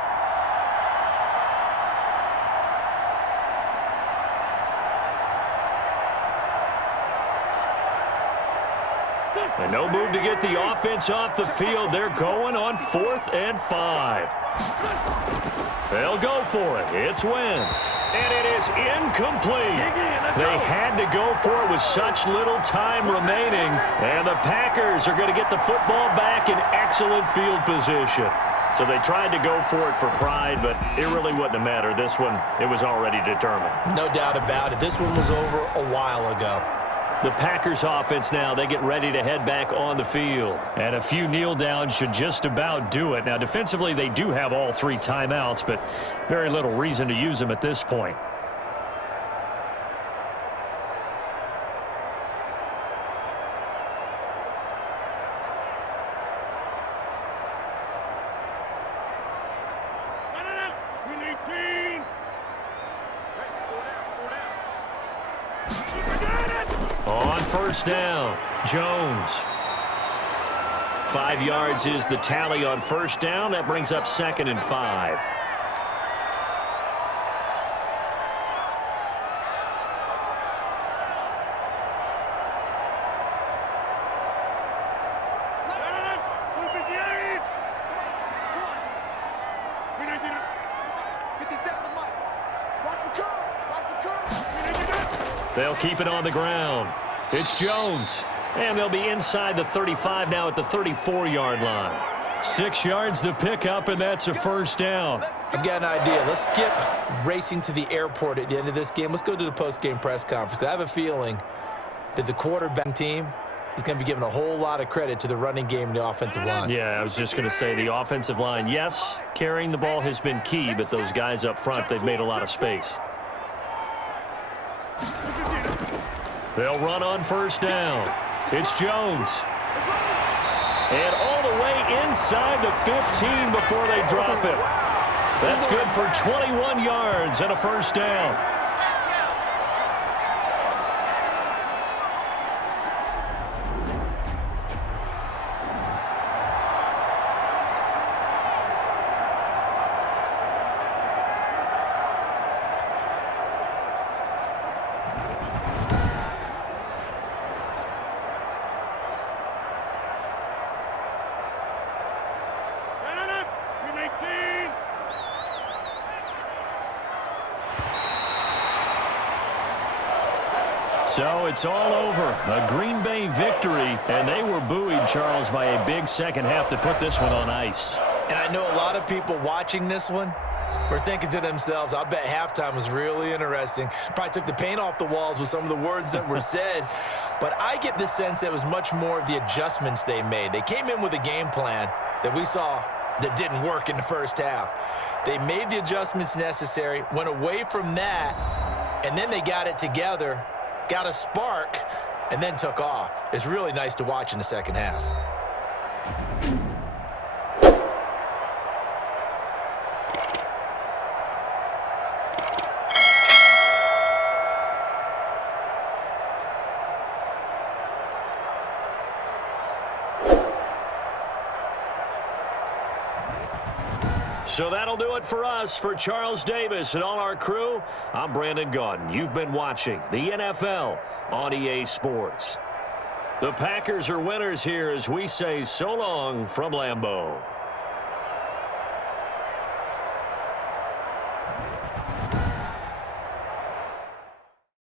And no move to get the offense off the field. They're going on 4th and 5. They'll go for it. It's Wentz. And it is incomplete. They had to go for it with such little time remaining. And the Packers are going to get the football back in excellent field position. So they tried to go for it for pride, but it really wouldn't have mattered. This one, it was already determined. No doubt about it. This one was over a while ago. The Packers offense now, they get ready to head back on the field. And a few kneel downs should just about do it. Now, defensively, they do have all 3 timeouts, but very little reason to use them at this point. first down. Jones. 5 yards is the tally on first down. That brings up 2nd and 5. They'll keep it on the ground. It's Jones. And they'll be inside the 35 now at the 34-yard line. 6 yards the pickup, and that's a first down. I've got an idea. Let's skip racing to the airport at the end of this game. Let's go to the post-game press conference. I have a feeling that the quarterback team is going to be giving a whole lot of credit to the running game and the offensive line. Yeah, I was just going to say the offensive line, yes, carrying the ball has been key, but those guys up front, they've made a lot of space. They'll run on first down. It's Jones. And all the way inside the 15 before they drop it. That's good for 21 yards and a first down. So it's all over. A Green Bay victory, and they were buoyed, Charles, by a big second half to put this one on ice. And I know a lot of people watching this one were thinking to themselves, I bet halftime was really interesting. Probably took the paint off the walls with some of the words that were said. But I get the sense it was much more of the adjustments they made. They came in with a game plan that we saw that didn't work in the first half. They made the adjustments necessary, went away from that, and then they got it together, got a spark, and then took off. It's really nice to watch in the second half. So that'll do it for us. For Charles Davis and all our crew, I'm Brandon Gaudin. You've been watching the NFL on EA Sports. The Packers are winners here as we say so long from Lambeau.